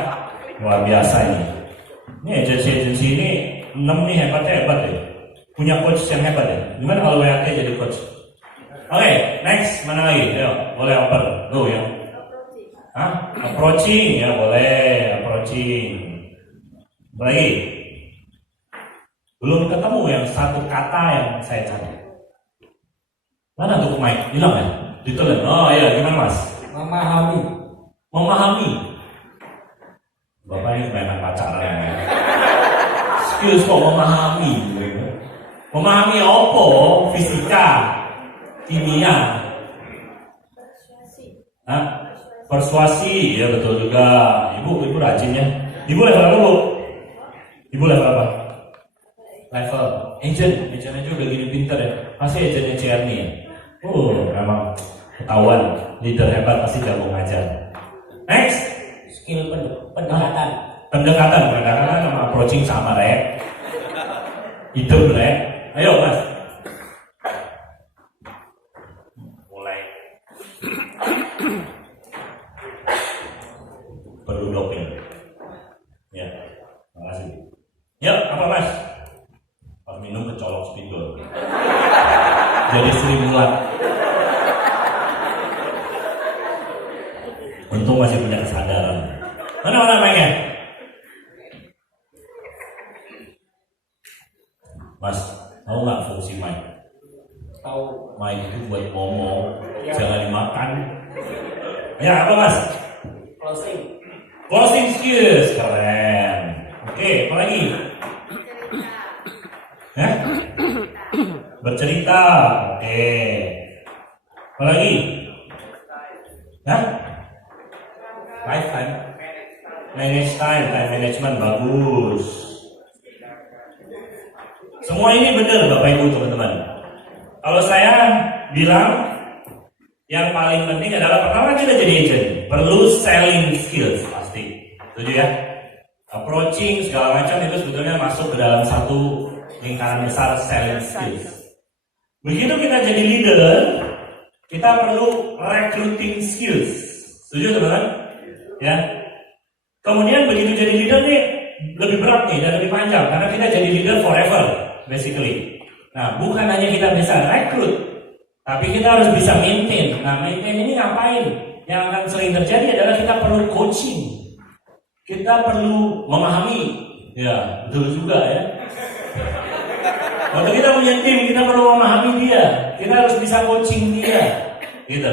Luar biasa ini. Ini agensi ini 6 nih hebat ya. Punya coach yang hebat ya. Gimana kalau WAT jadi coach? Oke, next mana lagi? Ayo, boleh oper. Go ya. Approaching ya boleh approaching. Apa lagi? Belum ketemu yang satu kata yang saya cari. Mana tuh mic? Hilang ya? Ditelan. Oh iya, gimana Mas? Memahami. Bapak ini kebanyakan pacaran ya. Skills kok memahami. Memahami apa? Fisika, kimia. Persuasi, ya betul juga. Ibu rajin ya. Ibu level apa, Bu? Ibu level apa? Level agent aja udah gini pinter ya. Pasti agentnya CRNI ya. Memang ketahuan leader hebat pasti jago ngajar. Next, Skill pendekatan. pendekatan sama approaching sama Rek. Hidup Rek. Ayo Mas. Mulai. Berduduk ya. Ya, makasih. Ya, apa Mas? Pas minum kecolok spidol. Jadi Sri Mulat. Untung masih punya kesadaran. Mana mainnya? Mas, tahu nggak fungsi mic? Tahu. Mic itu buat ngomong, jangan dimakan. Ya apa Mas? Closing skills, keren. Oke, apa lagi? Bercerita, oke. Apa lagi? Lifetime. Manage time management, bagus. Semua ini benar Bapak Ibu teman-teman. Kalau saya bilang yang paling penting adalah pertama kita jadi agent, perlu selling skills pasti. Setuju ya? Approaching segala macam itu sebetulnya masuk ke dalam satu lingkaran besar selling skills. Begitu kita jadi leader, kita perlu recruiting skills. Setuju teman-teman? Ya. Kemudian begitu jadi leader nih lebih berat nih dan lebih panjang karena kita jadi leader forever, basically. Nah, bukan hanya kita bisa rekrut, tapi kita harus bisa maintain. Nah, maintain ini ngapain? Yang akan sering terjadi adalah kita perlu coaching. Kita perlu memahami. Ya, betul juga ya. Waktu kita punya tim, kita perlu memahami dia. Kita harus bisa coaching dia. Gitu.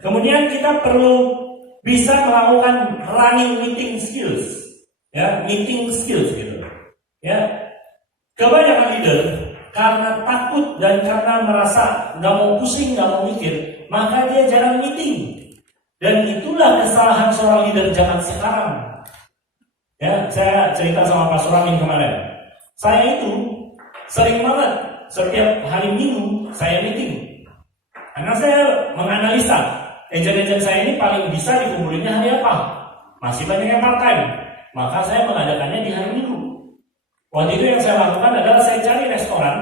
Kemudian kita perlu bisa melakukan running meeting skills. Ya, meeting skills gitu. Ya. Kebanyakan leader karena takut dan karena merasa nggak mau pusing, nggak mau mikir, maka dia jarang meeting. Dan itulah kesalahan seorang leader zaman sekarang. Ya, saya cerita sama Pak Suramin kemarin. Saya itu sering banget setiap hari Minggu saya meeting. Karena saya menganalisa agent-agent saya ini paling bisa dikumpulinnya hari apa. Masih banyak yang part-time. Maka saya mengadakannya di hari Minggu. Waktu itu yang saya lakukan adalah saya cari restoran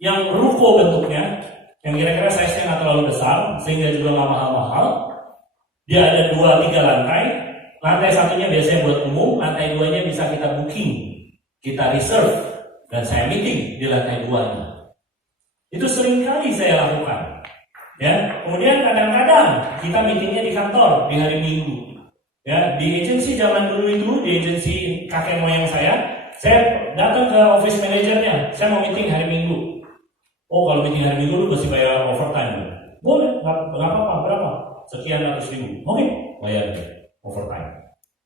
yang ruko bentuknya, yang kira-kira size-nya nggak terlalu besar, sehingga juga nggak mahal-mahal. Dia ada 2-3 lantai. Lantai satunya biasanya buat umum, lantai 2-nya bisa kita booking, kita reserve, dan saya meeting di lantai 2-nya. Itu sering kali saya lakukan. Ya, kemudian kadang-kadang kita meetingnya di kantor di hari Minggu. Ya, di agensi zaman dulu itu, di agensi kakek moyang saya datang ke office manajernya, saya mau meeting hari Minggu. Oh, kalau meeting hari Minggu lu mesti bayar overtime. Boleh, nggak apa-apa, berapa? Sekian ratus ribu. Oke, bayar overtime.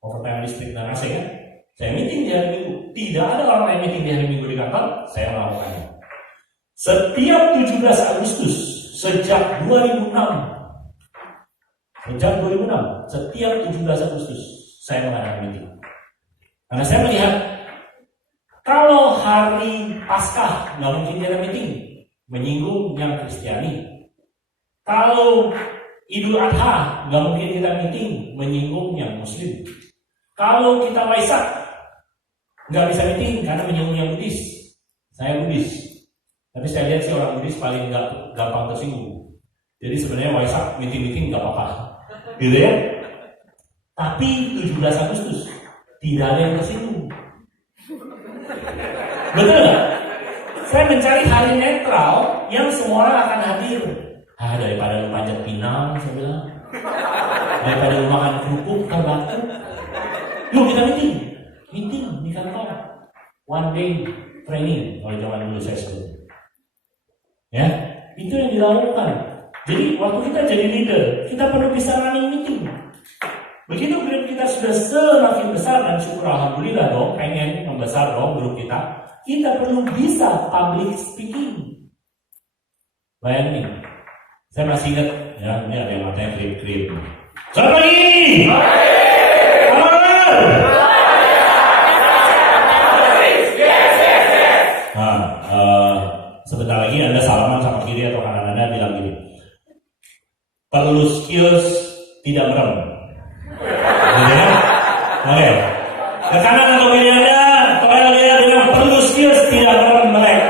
Overtime listrik dan AC kan? Saya meeting di hari Minggu. Tidak ada orang lain meeting di hari Minggu di kantor, saya melakukannya. Setiap 17 Agustus sejak 2006, setiap 17 Agustus saya mengadakan meeting. Karena saya melihat kalau hari Paskah nggak mungkin kita meeting, menyinggung yang Kristiani. Kalau Idul Adha nggak mungkin kita meeting, menyinggung yang Muslim. Kalau kita Waisak nggak bisa meeting karena menyinggung yang Buddhis. Saya Buddhis, tapi saya lihat sih orang Buddhis paling nggak gampang tersinggung. Jadi sebenarnya Waisak meeting nggak apa-apa, gitu ya. Tapi 17 Agustus tidak ada yang tersinggung. Betul nggak? Saya mencari hari netral yang semua orang akan hadir. Daripada lu panjat pinang, saya bilang. Daripada lu makan kerupuk terbakar. Yuk kita meeting di kantor. One day training, kalau zaman dulu saya sebut. Ya, itu yang dilakukan. Jadi waktu kita jadi leader, kita perlu bisa running meeting. Begitu grup kita sudah semakin besar dan syukur alhamdulillah dong, pengen membesar dong grup kita perlu bisa public speaking. Bayangin, saya masih ingat ya, ini ada yang matanya krip-krip. Selamat pagi. Sebentar lagi Anda salaman sama kiri atau kanan Anda bilang gini. Perlu skills tidak merem. Oke. Ke kanan atau kiri Anda, kalau dia bilang perlu skills tidak merem melek.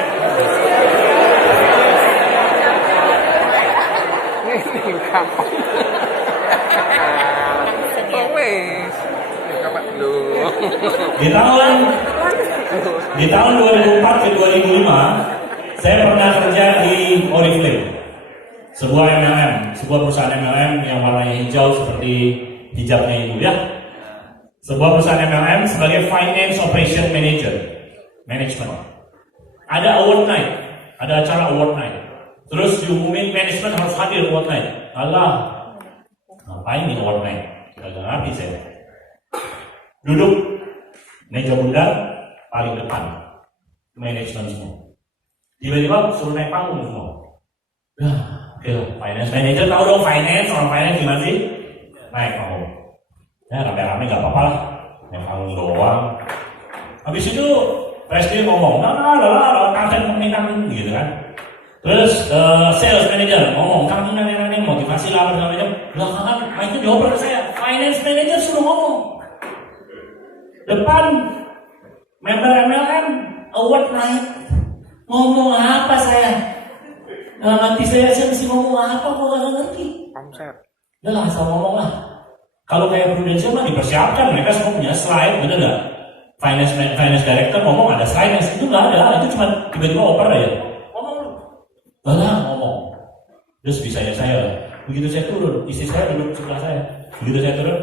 Di tahun 2004 ke 2005 saya pernah kerja di Oriflame, sebuah MLM, sebuah perusahaan MLM yang warnanya hijau seperti hijabnya itu ya. Sebuah perusahaan MLM sebagai Finance Operation Manager, Management. Ada award night, ada acara award night. Terus diumumin manajemen harus hadir award night. Allah, ngapain nih award night? Gak ngerti saya. Duduk meja bundar paling depan, manajemen semua. Tiba-tiba suruh naik panggung semua. Oke lah, finance manager tahu dong finance, orang finance gimana sih? Naik panggung. Ya rame-rame gak apa-apa lah, naik panggung doang. Habis itu presiden ngomong, konten pemerintahan gitu kan. Terus sales manager ngomong, kamu nanya motivasi lah segala macam. Belakangan, itu dioper ke saya. Finance manager suruh ngomong. Depan member MLM award night, ngomong apa saya? Nah, nanti saya mesti ngomong apa, gue nggak ngerti. Omset. Udah lah, asal ngomong lah. Kalau kayak Prudential mah dipersiapkan, mereka semua punya slide, bener nggak? Finance director ngomong ada slide, itu nggak ada, itu cuma tiba-tiba oper aja. Ngomong, ngomong. Terus bisanya saya, begitu saya turun, istri saya duduk sebelah saya. Begitu saya turun,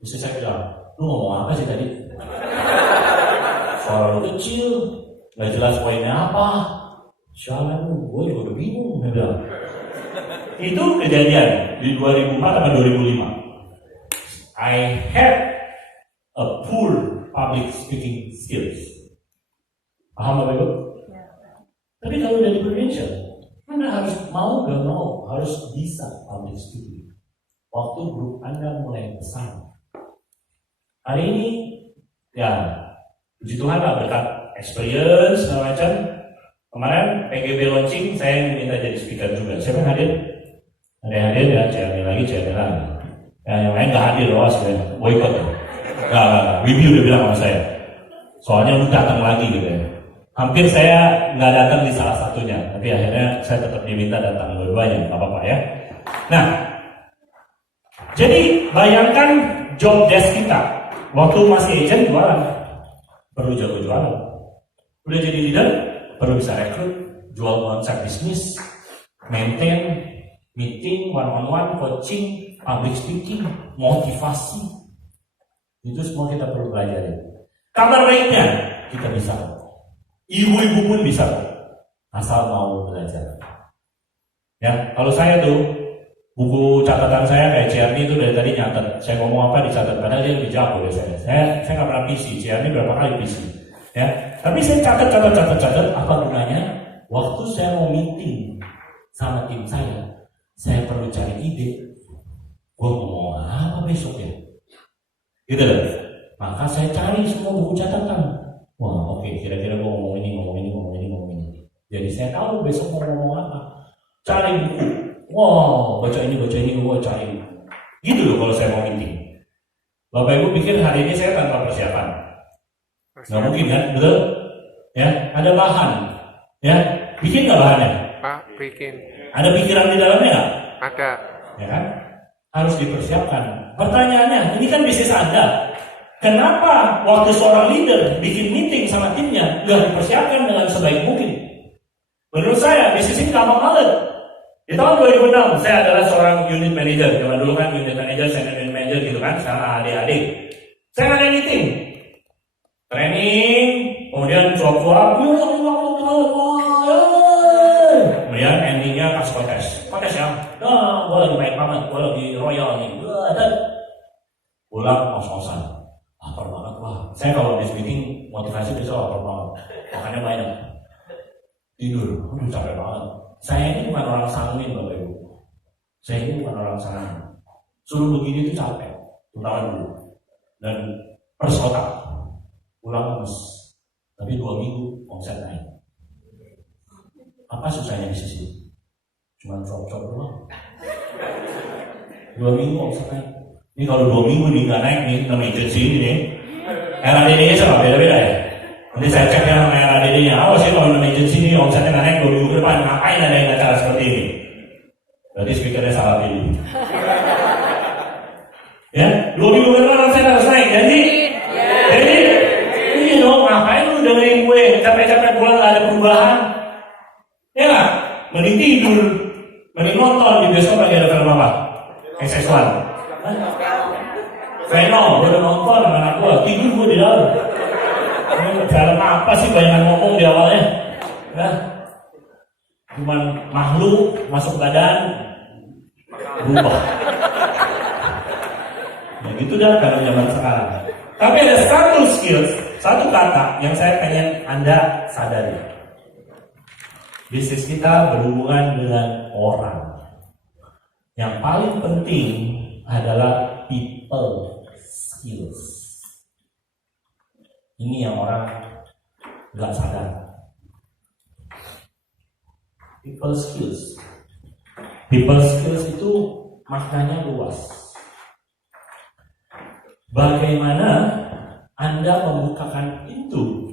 istri saya bilang, lu ngomong apa sih tadi? Suara lu kecil, nggak jelas poinnya apa. Sialan lu, gue juga udah bingung, dia bilang. Itu kejadian di 2004 atau 2005. I had a poor public speaking skills. Paham Bapak Ibu? Tapi kalau udah di Prudential, Anda harus mau gak mau, harus bisa public speaking. Waktu grup Anda mulai besar. Hari ini, ya, puji Tuhan lah berkat experience segala macam. Kemarin PGB launching, saya minta jadi speaker juga. Siapa yang hadir? Ada yang hadir ya, CRM lagi. Ya, yang lain nggak hadir loh, sebenarnya boykot ya. Nggak. Wibi udah bilang sama saya. Soalnya lu datang lagi gitu ya. Hampir saya nggak datang di salah satunya, tapi akhirnya saya tetap diminta datang dua-duanya, nggak apa-apa ya. Nah, jadi bayangkan job desk kita waktu masih agent jualan, perlu jago jualan. Udah jadi leader, perlu bisa rekrut, jual konsep bisnis, maintain, meeting, one-on-one, coaching, public speaking, motivasi. Itu semua kita perlu pelajari. Kabar baiknya, kita bisa. Ibu-ibu pun bisa. Asal mau belajar. Ya, kalau saya tuh, buku catatan saya kayak Ciarni itu dari tadi nyatet. Saya ngomong apa dicatat, padahal dia lebih jago dari saya. Saya nggak pernah PC, Ciarni berapa kali PC. Ya, tapi saya catat, apa gunanya? Waktu saya mau meeting sama tim saya perlu cari ide. Gue ngomong apa besok ya? Gitu loh. Maka saya cari semua buku catatan. Wah, oke, kira-kira gue ngomong ini. Jadi saya tahu besok mau ngomong apa. Cari buku. Wow, baca ini, gue cari buku. Gitu loh kalau saya mau meeting. Bapak Ibu pikir hari ini saya tanpa persiapan? Nggak mungkin kan, betul? Ya, ada bahan. Ya, bikin nggak bahannya? Pak, bikin. Ada pikiran di dalamnya nggak? Ada. Ya kan? Harus dipersiapkan. Pertanyaannya, ini kan bisnis Anda. Kenapa waktu seorang leader bikin meeting sama timnya nggak dipersiapkan dengan sebaik mungkin? Menurut saya, bisnis ini gampang banget. Di tahun 2006, saya adalah seorang unit manager. Zaman dulu kan unit manager, senior unit manager gitu kan, sama adik-adik. Saya ada meeting. Training, kemudian cuap-cuap, kemudian endingnya pas kontes ya. Nah, gue lagi baik banget, gue lagi royal nih. Pulang kos-kosan, lapar banget wah. Saya kalau habis meeting motivasi bisa lapar banget, makannya banyak. Tidur, capek banget. Saya ini bukan orang sanguin Bapak Ibu. Saya ini bukan orang sanguin. Suruh begini tuh capek, terutama dulu. Dan persotak. Pulang lemes, tapi 2 minggu omset naik. Apa susahnya di sisi? Cuma cop-cop doang. 2 minggu omset naik. Ini kalau 2 minggu nih nggak naik nih, nama agency ini nih. RADD-nya sama beda-beda ya. Nanti saya cek yang nama RADD-nya. Awas sih kalau nama agency ini omsetnya nggak naik 2 minggu ke depan, ngapain ada yang acara seperti ini? Berarti speakernya salah pilih. Ya, 2 minggu ke depan omset harus naik. Jadi ngapain lu dengerin gue capek-capek pulang gak ada perubahan? Ya nggak? Mending tidur, mending nonton di besok lagi ada film apa? XX1. Venom, gue udah nonton sama anak gue, tidur gue di dalam. Film apa sih bayangan ngomong di awalnya? Ya, cuman makhluk masuk badan berubah. Ya gitu dah kalau zaman sekarang. Tapi ada satu skills, satu kata yang saya pengen Anda sadari. Bisnis kita berhubungan dengan orang. Yang paling penting adalah people skills. Ini yang orang nggak sadar. People skills. People skills itu maknanya luas. Bagaimana Anda membukakan pintu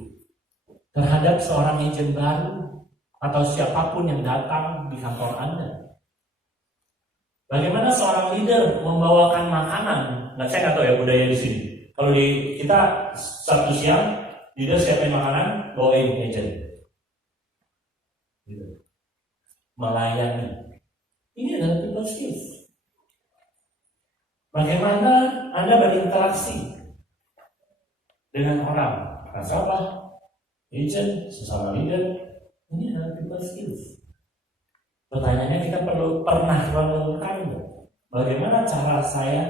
terhadap seorang agent baru atau siapapun yang datang di kantor Anda. Bagaimana seorang leader membawakan makanan? Nah, saya nggak tahu ya budaya di sini. Kalau di kita Sabtu siang, leader siapin makanan, bawain agent. Gitu. Melayani. Ini adalah people skills. Bagaimana Anda berinteraksi dengan orang, nasabah, agent, sesama leader? Ini adalah people skills. Pertanyaannya, kita pernah menemukan bagaimana cara saya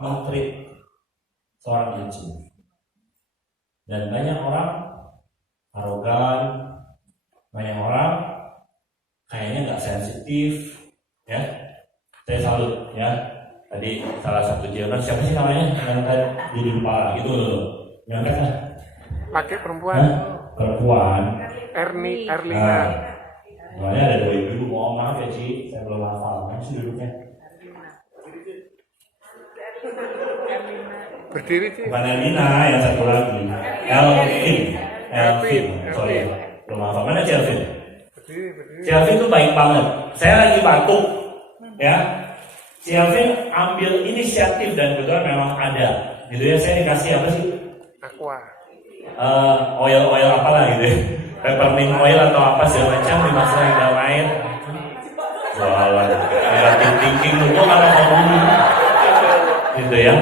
men-treat seorang agent. Dan banyak orang arogan, banyak orang kayaknya nggak sensitif, ya. Saya salut, ya. Tadi salah satu jawaban siapa sih namanya yang tadi di kepala itu yang kan? Pakai perempuan. Perempuan. Erlina. Soalnya ada dua ibu, mohon maaf ya Ci, saya belum hafal, mana sih duduknya? Berdiri sih. Bukan Erlina, yang satu lagi Elvin, sorry, belum hafal, mana Ci Elvin? Berdiri. Ci Elvin tuh baik banget, saya lagi batuk, ya. Ci Elvin ambil inisiatif dan kebetulan memang ada, gitu ya, saya dikasih apa sih? Aqua. Oil apalah gitu ya. Peppermint oil atau apa segala macam dimasukin dalam air. Jualan negatif thinking itu karena ngomong gitu ya.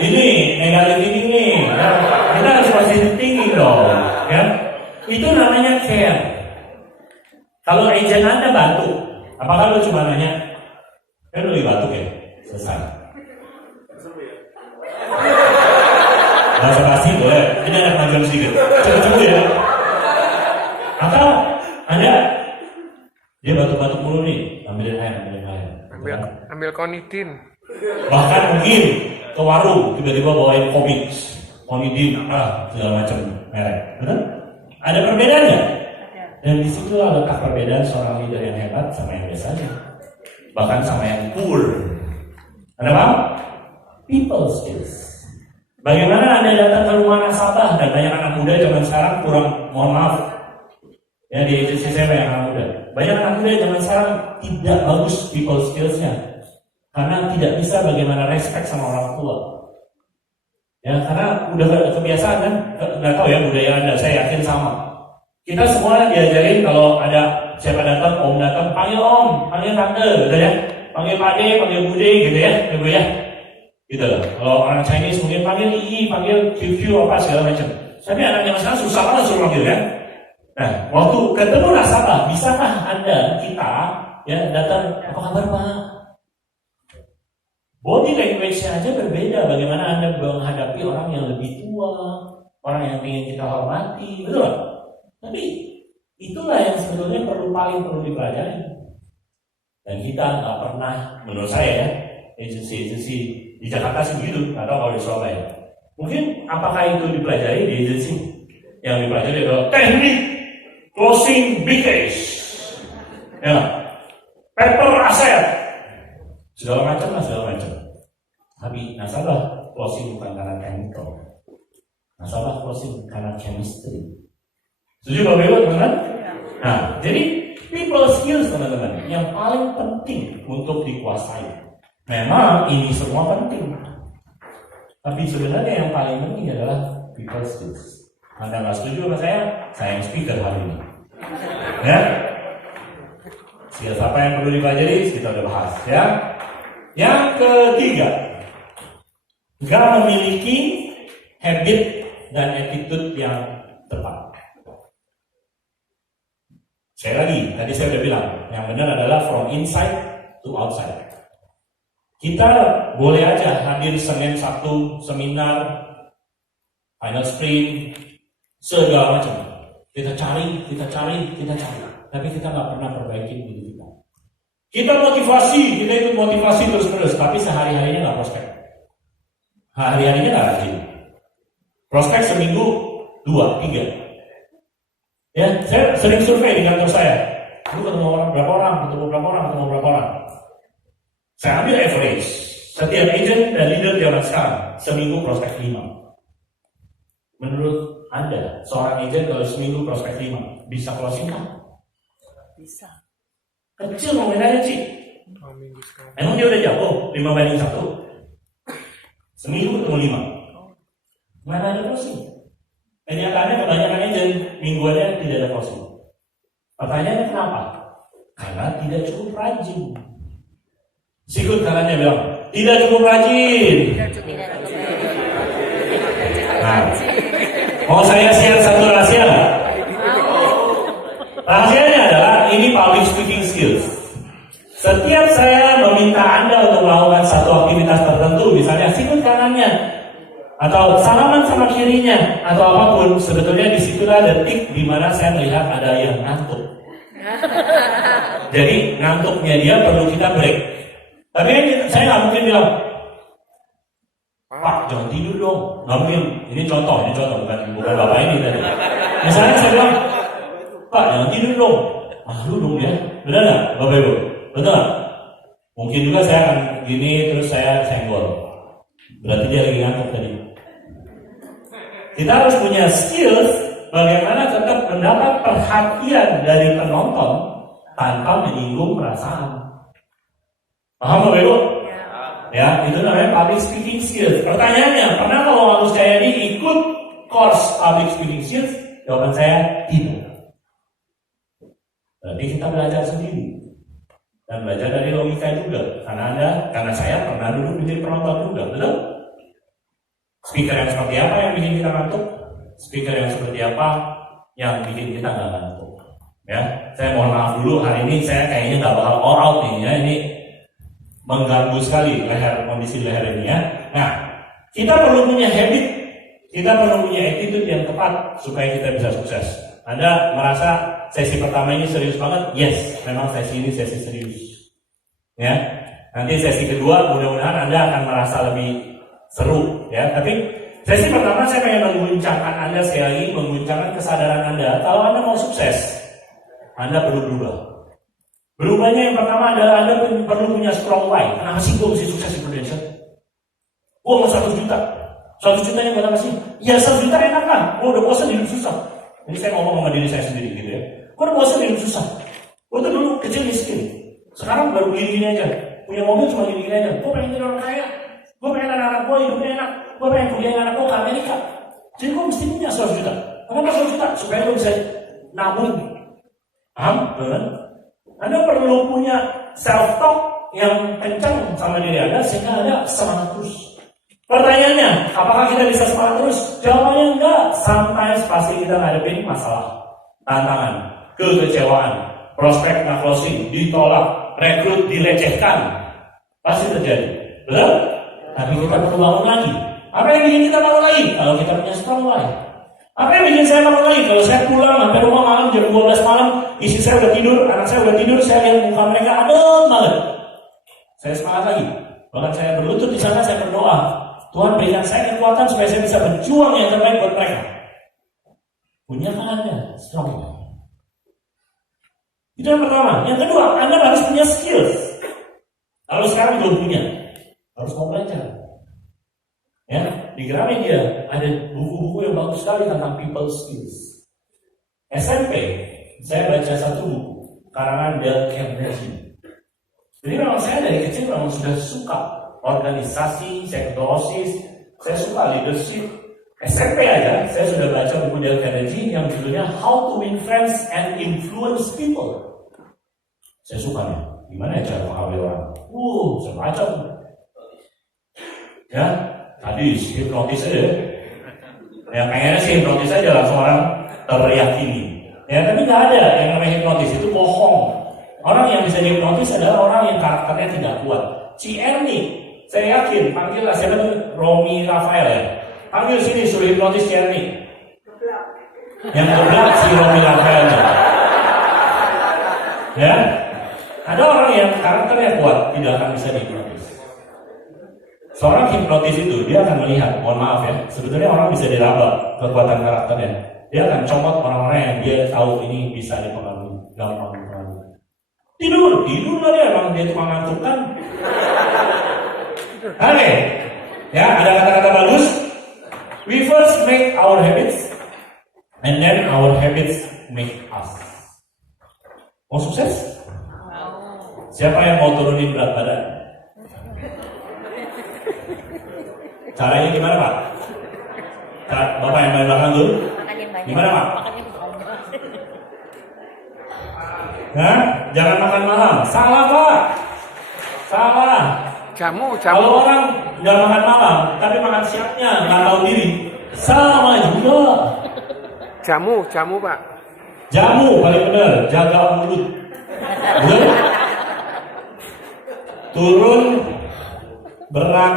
Ini negatif thinking nih, ya. Kita harus positive thinking dong, ya. Itu namanya care. Kalau agent Anda batuk, apakah lu cuma nanya, lu lagi batuk ya? Selesai. Bahasa basi boleh, ini ada kemajuan sedikit. Coba ya. Atau Anda dia batuk-batuk mulu nih, ambilin air. Ambil konidin. Bahkan mungkin ke warung tiba-tiba bawain komik, konidin, segala macam merek. Benar? Ada perbedaannya. Dan di situ letak perbedaan seorang leader yang hebat sama yang biasa aja. Bahkan sama yang poor. Anda paham? People skills. Bagaimana Anda datang ke rumah nasabah dan banyak anak muda zaman sekarang kurang, mohon maaf. Ya di agensi saya banyak anak muda. Banyak anak muda zaman sekarang tidak bagus people skills-nya. Karena tidak bisa bagaimana respect sama orang tua. Ya karena udah kebiasaan kan, nggak tahu ya budaya Anda, saya yakin sama. Kita semua diajarin kalau ada siapa datang, om datang, panggil om, panggil tante, gitu ya. Panggil Pak De, panggil Bude, gitu ya, ibu ya. Gitu loh. Kalau orang Chinese mungkin panggil Ii, panggil QQ apa segala macam. Tapi anak yang sekarang susah banget suruh panggil kan. Nah, waktu ketemu nasabah, bisakah Anda, kita, ya datang, apa kabar Pak? Body language-nya aja berbeda. Bagaimana Anda menghadapi orang yang lebih tua, orang yang ingin kita hormati, betul nggak? Tapi itulah yang sebetulnya paling perlu dipelajari. Dan kita nggak pernah, menurut saya ya, agensi-agensi di Jakarta sih begitu, nggak tahu kalau di Surabaya. Mungkin apakah itu dipelajari di agensi? Yang dipelajari adalah teknik closing big case, ya, paper aset, segala macam. Tapi nasabah closing bukan karena chemical, nasabah closing karena chemistry. Setuju Bapak Ibu teman-teman? Nah, jadi people skills teman-teman yang paling penting untuk dikuasai. Memang ini semua penting, tapi sebenarnya yang paling penting adalah people skills. Anda nggak setuju sama saya yang speaker hari ini. Ya, skills apa yang perlu dipelajari kita udah bahas ya. Yang ketiga, nggak memiliki habit dan attitude yang tepat. Sekali lagi, tadi saya udah bilang, yang benar adalah from inside to outside. Kita boleh aja hadir Senin, Sabtu, seminar, final sprint, segala macam. Kita cari. Tapi kita nggak pernah perbaiki diri kita. Kita motivasi, kita ikut motivasi terus-menerus, tapi sehari-harinya nggak prospek. Hari-harinya nggak rajin. Prospek seminggu 2, 3. Ya, saya sering survei di kantor saya. Lu ketemu berapa orang. Saya ambil average. Setiap agent dan leader zaman sekarang seminggu prospek 5. Menurut Anda, seorang agent kalau seminggu prospek 5, bisa closing kan? Bisa. Kecil nominalnya Ci. 2 minggu sekali. Emang dia udah jago 5/1? Seminggu ketemu 5. Mana ada closing? Kenyataannya kebanyakan agent mingguannya tidak ada closing. Pertanyaannya kenapa? Karena tidak cukup rajin. Sikut kanannya bilang, tidak cukup rajin. Nah, mau saya share satu rahasia nggak? Rahasianya adalah ini public speaking skills. Setiap saya meminta Anda untuk melakukan satu aktivitas tertentu, misalnya sikut kanannya, atau salaman sama kirinya, atau apapun, sebetulnya disitulah detik di mana saya melihat ada yang ngantuk. Jadi ngantuknya dia perlu kita break. Tapi saya nggak mungkin bilang, Pak, jangan tidur dong. Nggak mungkin. Ini contoh, bukan bapak ini tadi. Misalnya saya bilang, Pak, jangan tidur dong. Malu dong ya. Benar nggak, Bapak Ibu? Betul nggak? Mungkin juga saya akan gini terus saya senggol. Berarti dia lagi ngantuk tadi. Kita harus punya skills bagaimana tetap mendapat perhatian dari penonton tanpa menyinggung perasaan. Paham Bapak Ibu? Ya, itu namanya public speaking skills. Pertanyaannya, pernah kalau waktu saya ini ikut course public speaking skills? Jawaban saya tidak. Berarti kita belajar sendiri dan belajar dari logika juga. Karena saya pernah dulu menjadi penonton juga, betul? Speaker yang seperti apa yang bikin kita ngantuk? Speaker yang seperti apa yang bikin kita nggak ngantuk? Ya, saya mohon maaf dulu hari ini saya kayaknya nggak bakal all out nih ya, ini mengganggu sekali kondisi leher ini ya. Nah, kita perlu punya habit, kita perlu punya attitude yang tepat supaya kita bisa sukses. Anda merasa sesi pertama ini serius banget? Yes, memang sesi ini sesi serius. Ya, nanti sesi kedua mudah-mudahan Anda akan merasa lebih seru. Ya, tapi sesi pertama saya pengen mengguncangkan Anda sekali lagi, mengguncangkan kesadaran Anda. Kalau Anda mau sukses, Anda perlu berubah. Berubahnya yang pertama adalah Anda perlu punya strong why. Kenapa sih gue mesti sukses di Prudential? Gue mau 1 juta. 1 jutanya buat apa sih? Ya 1 juta enak kan? Gue udah bosan hidup susah. Ini saya ngomong sama diri saya sendiri gitu ya. Gue udah bosan hidup susah. Gue tuh dulu kecil miskin. Sekarang baru gini-gini aja. Punya mobil cuma gini-gini aja. Gue pengen jadi orang kaya. Gue pengen anak-anak gue hidupnya enak. Gue pengen kuliah anak gue ke Amerika. Jadi gue mesti punya 100 juta. Kenapa 100 juta? Supaya gue bisa nabung. Paham? Benar? Anda perlu punya self-talk yang kencang sama diri Anda sehingga Anda semangat terus. Pertanyaannya, apakah kita bisa semangat terus? Jawabannya enggak. Sometimes pasti kita ngadepin masalah, tantangan, kekecewaan, prospek nggak closing, ditolak, rekrut dilecehkan. Pasti terjadi. Betul? Tapi kita perlu bangun lagi. Apa yang bikin kita bangun lagi? Kalau kita punya strong life. Apa yang bikin saya bangun lagi? Kalau saya pulang sampai rumah malam jam 12 malam, istri saya udah tidur, anak saya udah tidur, saya lihat muka mereka adem banget. Saya semangat lagi. Bahkan saya berlutut di sana, saya berdoa, Tuhan berikan saya kekuatan supaya saya bisa berjuang yang terbaik buat mereka. Punyakah Anda strong life? Itu yang pertama. Yang kedua, Anda harus punya skills. Kalau sekarang belum punya, harus mau belajar. Ya, di Gramedia ada buku-buku yang bagus sekali tentang people skills. SMP, saya baca satu buku karangan Dale Carnegie. Jadi memang saya dari kecil memang sudah suka organisasi, saya ketua OSIS, saya suka leadership. SMP aja, saya sudah baca buku Dale Carnegie yang judulnya How to Win Friends and Influence People. Saya suka nih, gimana ya cara mengawal orang? Saya baca. Ya, tadi hipnotis aja. Ya pengennya sih hipnotis aja langsung orang teriyakini. Ya tapi nggak ada yang namanya hipnotis, itu bohong. Orang yang bisa dihipnotis adalah orang yang karakternya tidak kuat. Si Ernie, saya yakin, panggillah siapa tuh? Romi Rafael ya. Panggil sini suruh hipnotis si Ernie. Yang geblak si Romi Rafael. Ya, ada orang yang karakternya kuat tidak akan bisa dihipnotis. Seorang hipnotis itu dia akan melihat, mohon maaf ya, sebetulnya orang bisa diraba kekuatan karakternya. Dia akan comot orang-orang yang dia tahu ini bisa dipengaruhi, gampang dipengaruhi. Tidur lah dia, emang dia tukang ngantuk kan. Oke, ya ada kata-kata bagus. We first make our habits, And then our habits make us. Mau sukses? Siapa yang mau turunin berat badan? Caranya gimana Pak? Bapak yang main belakang dulu. Makannya banyak. Gimana Pak? Makannya banyak. Hah? Jangan makan malam. Salah Pak. Salah. Jamu, Kalau jamu. orang nggak makan malam, tapi makan siangnya nggak tahu diri, sama juga. Jamu, Pak. Jamu paling benar, jaga mulut. Betul? Turun berat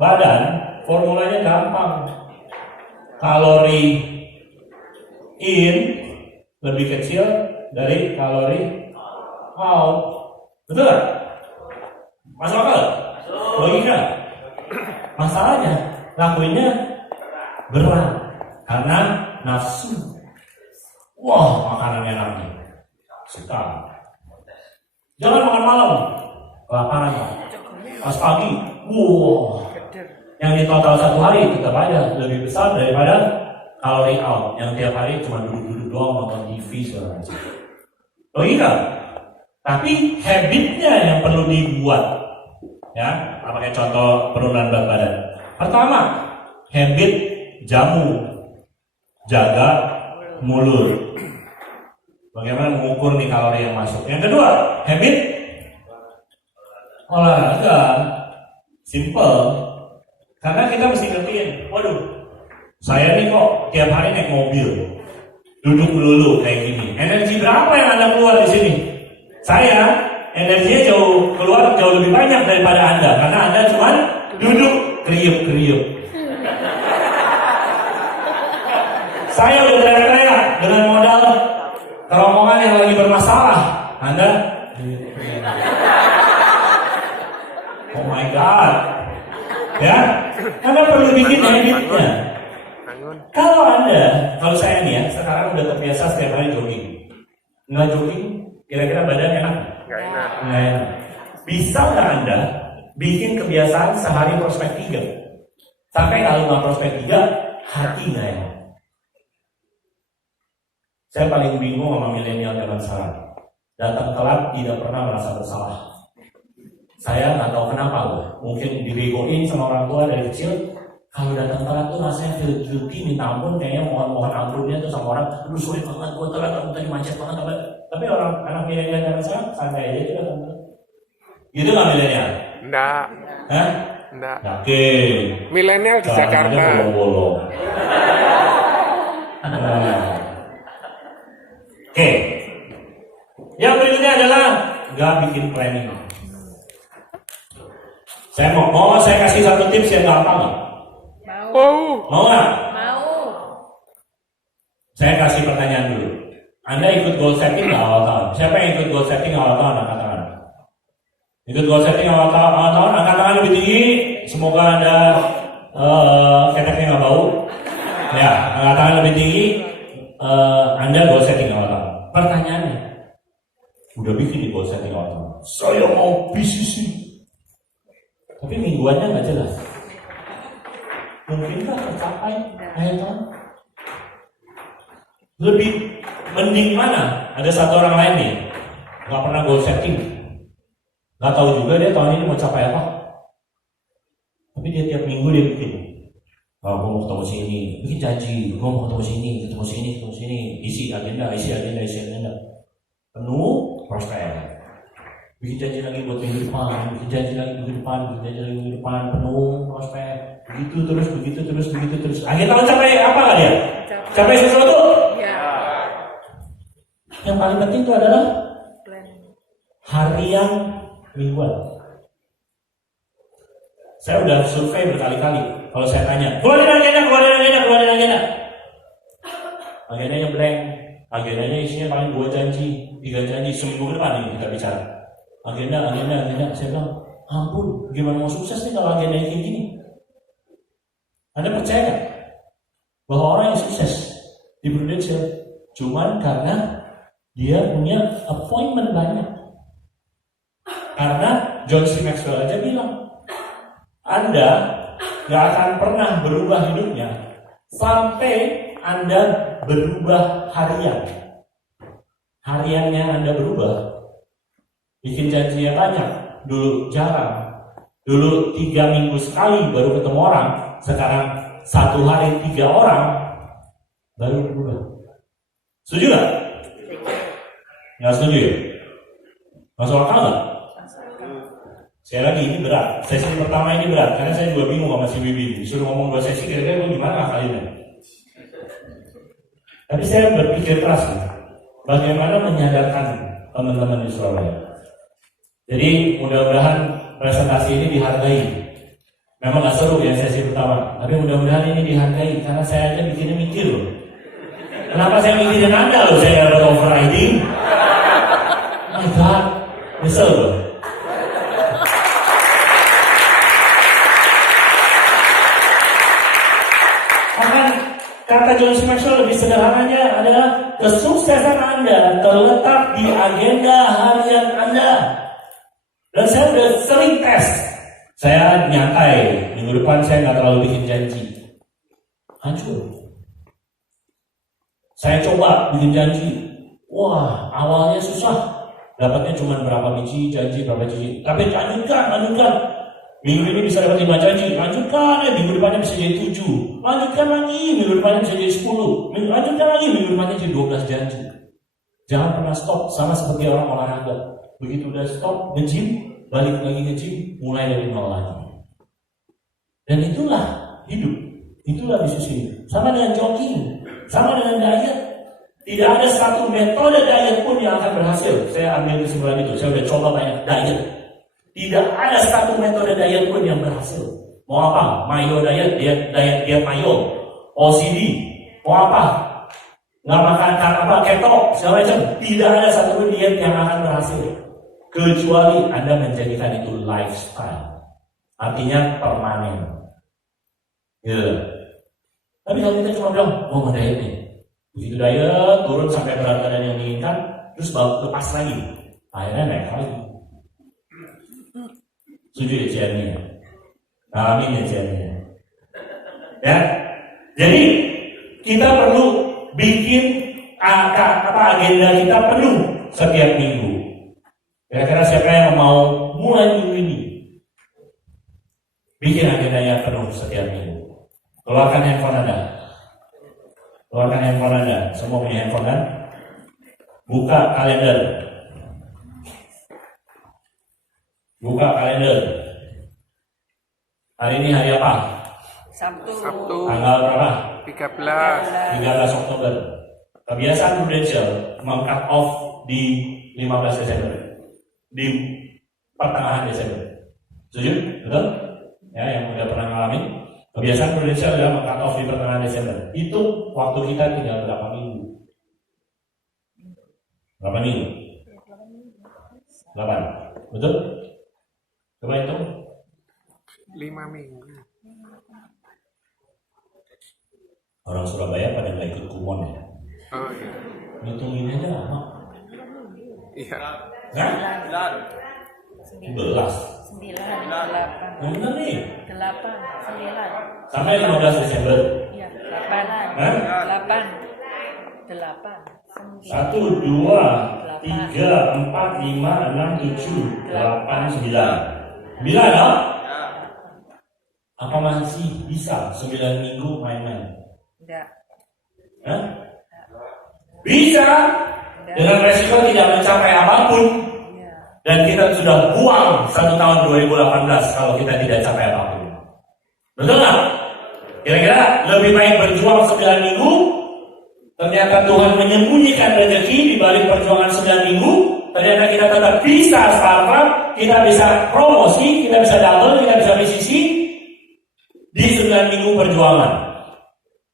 badan, formulanya gampang. Kalori in lebih kecil dari kalori out. Betul nggak? Masuk akal? Logika. Masalahnya lakuinnya berat karena nafsu. Wah, makanan enak nih. Suka. Jangan makan malam. Kelaparan Pak. Pas pagi, wah. Yang di total satu hari tetap aja lebih besar daripada kalori out. Yang tiap hari cuma duduk-duduk doang nonton TV segala macam. Logika. Tapi habitnya yang perlu dibuat. Ya, pakai contoh penurunan berat badan. Pertama, habit jamu, jaga mulut. Bagaimana mengukur nih kalori yang masuk. Yang kedua, habit olahraga. Simple. Karena kita mesti ngertiin, waduh, saya nih kok tiap hari naik mobil, duduk melulu kayak gini. Energi berapa yang Anda keluar di sini? Saya energinya keluar jauh lebih banyak daripada Anda, karena Anda cuma duduk kriuk-kriuk. Saya udah teriak-teriak dengan modal rombongan yang lagi bermasalah. Anda, oh my God, ya, Anda perlu bikin habitnya. Kalau saya nih ya, sekarang udah terbiasa setiap hari jogging. Nggak jogging, kira-kira badan enak? Nggak enak. Nggak enak. Bisa nggak Anda bikin kebiasaan sehari prospek 3? Sampai kalau nggak prospek 3, hati nggak enak. Saya paling bingung sama milenial zaman sekarang. Datang telat tidak pernah merasa bersalah. Saya nggak tahu kenapa loh. Mungkin dibegoin sama orang tua dari kecil. Kalau datang telat tuh rasanya feel guilty, minta ampun, kayaknya mohon ampun tuh sama orang. Aduh sorry banget, gue telat, aku tadi macet banget. Tapi orang anak milenial zaman sekarang santai aja tuh datang telat. Gitu nggak milenial? Nggak. Hah? Nggak. Yakin? Milenial di Jakarta. Bolong-bolong. Oke. Yang berikutnya adalah nggak bikin planning. Saya mau saya kasih satu tips yang gampang nih. Mau nggak? Mau. Saya kasih pertanyaan dulu. Anda ikut goal setting nggak awal tahun? Siapa yang ikut goal setting awal tahun? Angkat tangan. Ikut goal setting awal tahun, angkat tangan lebih tinggi. Semoga Anda keteknya nggak bau. Ya, angkat tangan lebih tinggi. Anda goal setting awal tahun. Pertanyaannya, udah bikin di goal setting awal tahun. Saya mau bisnis. Tapi mingguannya nggak jelas. Mungkinkah tercapai akhir tahun? Lebih mending mana? Ada satu orang lain nih, nggak pernah goal setting, nggak tahu juga dia tahun ini mau capai apa. Tapi dia tiap minggu dia bikin. Oh, gue mau ketemu sini, bikin janji. Gue mau ketemu sini, isi agenda. Penuh prospek. Bikin janji lagi buat minggu depan, bikin janji lagi minggu depan, penuh prospek. Begitu terus. Akhir tahun capai apa nggak dia? Capai sesuatu? Ya. Yang paling penting itu adalah harian mingguan. Saya udah survei berkali-kali. Kalau saya tanya, keluarin agenda. Agendanya blank. Agendanya isinya paling 2 janji, 3 janji. Seminggu ke depan ini kita bicara. Agenda. Saya bilang, ampun, gimana mau sukses nih kalau agendanya kayak gini? Anda percaya gak? Bahwa orang yang sukses di Prudential cuman karena dia punya appointment banyak. Karena John C. Maxwell aja bilang, Anda gak akan pernah berubah hidupnya sampai Anda berubah harian. Hariannya Anda berubah. Bikin janjinya banyak. Dulu jarang. Dulu 3 minggu sekali baru ketemu orang. Sekarang 1 hari 3 orang baru berubah. Setuju gak? Nggak setuju ya? Masuk akal gak? Sekali lagi ini berat. Sesi pertama ini berat karena saya juga bingung sama si Bibi. Disuruh ngomong 2 sesi kira-kira gue gimana kalinya. Tapi saya berpikir keras nih, bagaimana menyadarkan teman-teman di Surabaya. Jadi mudah-mudahan presentasi ini dihargai. Memang gak seru ya sesi pertama, tapi mudah-mudahan ini dihargai karena saya aja bikinnya mikir loh. Kenapa saya mikirin Anda loh, saya dapat overriding. My God, nyesel loh. Kata John C. Maxwell lebih sederhananya adalah kesuksesan Anda terletak di agenda harian Anda. Dan saya sudah sering tes. Saya nyantai, minggu depan saya nggak terlalu bikin janji. Hancur. Saya coba bikin janji. Wah, awalnya susah. Dapatnya cuma berapa biji janji, berapa biji. Tapi lanjutkan. Minggu ini bisa dapat 5 janji, lanjutkan minggu depannya bisa jadi 7. Lanjutkan lagi, minggu depannya bisa jadi 10. Lanjutkan lagi, minggu depannya jadi 12 janji. Jangan pernah stop, sama seperti orang olahraga. Begitu udah stop, nge-gym, balik lagi nge-gym, mulai dari nol lagi. Dan itulah hidup, itulah bisnis ini. Sama dengan jogging, sama dengan diet. Tidak ada satu metode diet pun yang akan berhasil. Saya ambil kesimpulan itu, saya udah coba banyak diet. Tidak ada satu metode diet pun yang berhasil. Mau apa? Mayo diet mayo. OCD. Mau apa? Nggak makan apa keto, segala macam. Tidak ada satu pun diet yang akan berhasil. Kecuali Anda menjadikan itu lifestyle. Artinya permanen. Ya. Tapi kalau kita cuma bilang, mau diet nih. Begitu diet, turun sampai berat badan yang diinginkan, terus lepas lagi. Akhirnya naik lagi. Setuju ya Ciannya? Amin ya Ciannya. Ya, jadi kita perlu bikin agenda kita penuh setiap minggu. Kira-kira siapa yang mau mulai minggu ini? Bikin agendanya penuh setiap minggu. Keluarkan handphone Anda. Keluarkan handphone Anda. Semua punya handphone kan? Buka kalender. Buka kalender. Hari ini hari apa? Sabtu. Tanggal berapa? 13. 13 Oktober. Kebiasaan prudensial meng-cut off di 15 Desember. Di pertengahan Desember. Setuju? Betul? Ya, yang udah pernah ngalamin. Kebiasaan prudensial adalah meng-cut off di pertengahan Desember. Itu waktu kita tinggal berapa minggu? Berapa minggu? 8. Betul? Coba itu 5 minggu. orang Surabaya pada nggak ikut kumon ya. Oh iya. Ngitungin aja lama. Iya. Hah? 11. 9, 8. Yang benar nih. 8, 9. Sampai 15 Desember. Iya, 8. Hah? 8. 8. 1, 2, 3, 4, 5, 6, 7, 8, 9. 9 dong? Apa masih bisa 9 minggu main-main? Enggak. Hah? Bisa. Dengan resiko tidak mencapai apapun. Iya. Dan kita sudah buang 1 tahun 2018 kalau kita tidak capai apapun. Betul nggak? Kira-kira lebih baik berjuang 9 minggu, ternyata Tuhan menyembunyikan rezeki di balik perjuangan 9 minggu, ternyata kita tetap bisa startup, kita bisa promosi, kita bisa double, kita bisa bisisi di 9 minggu perjuangan.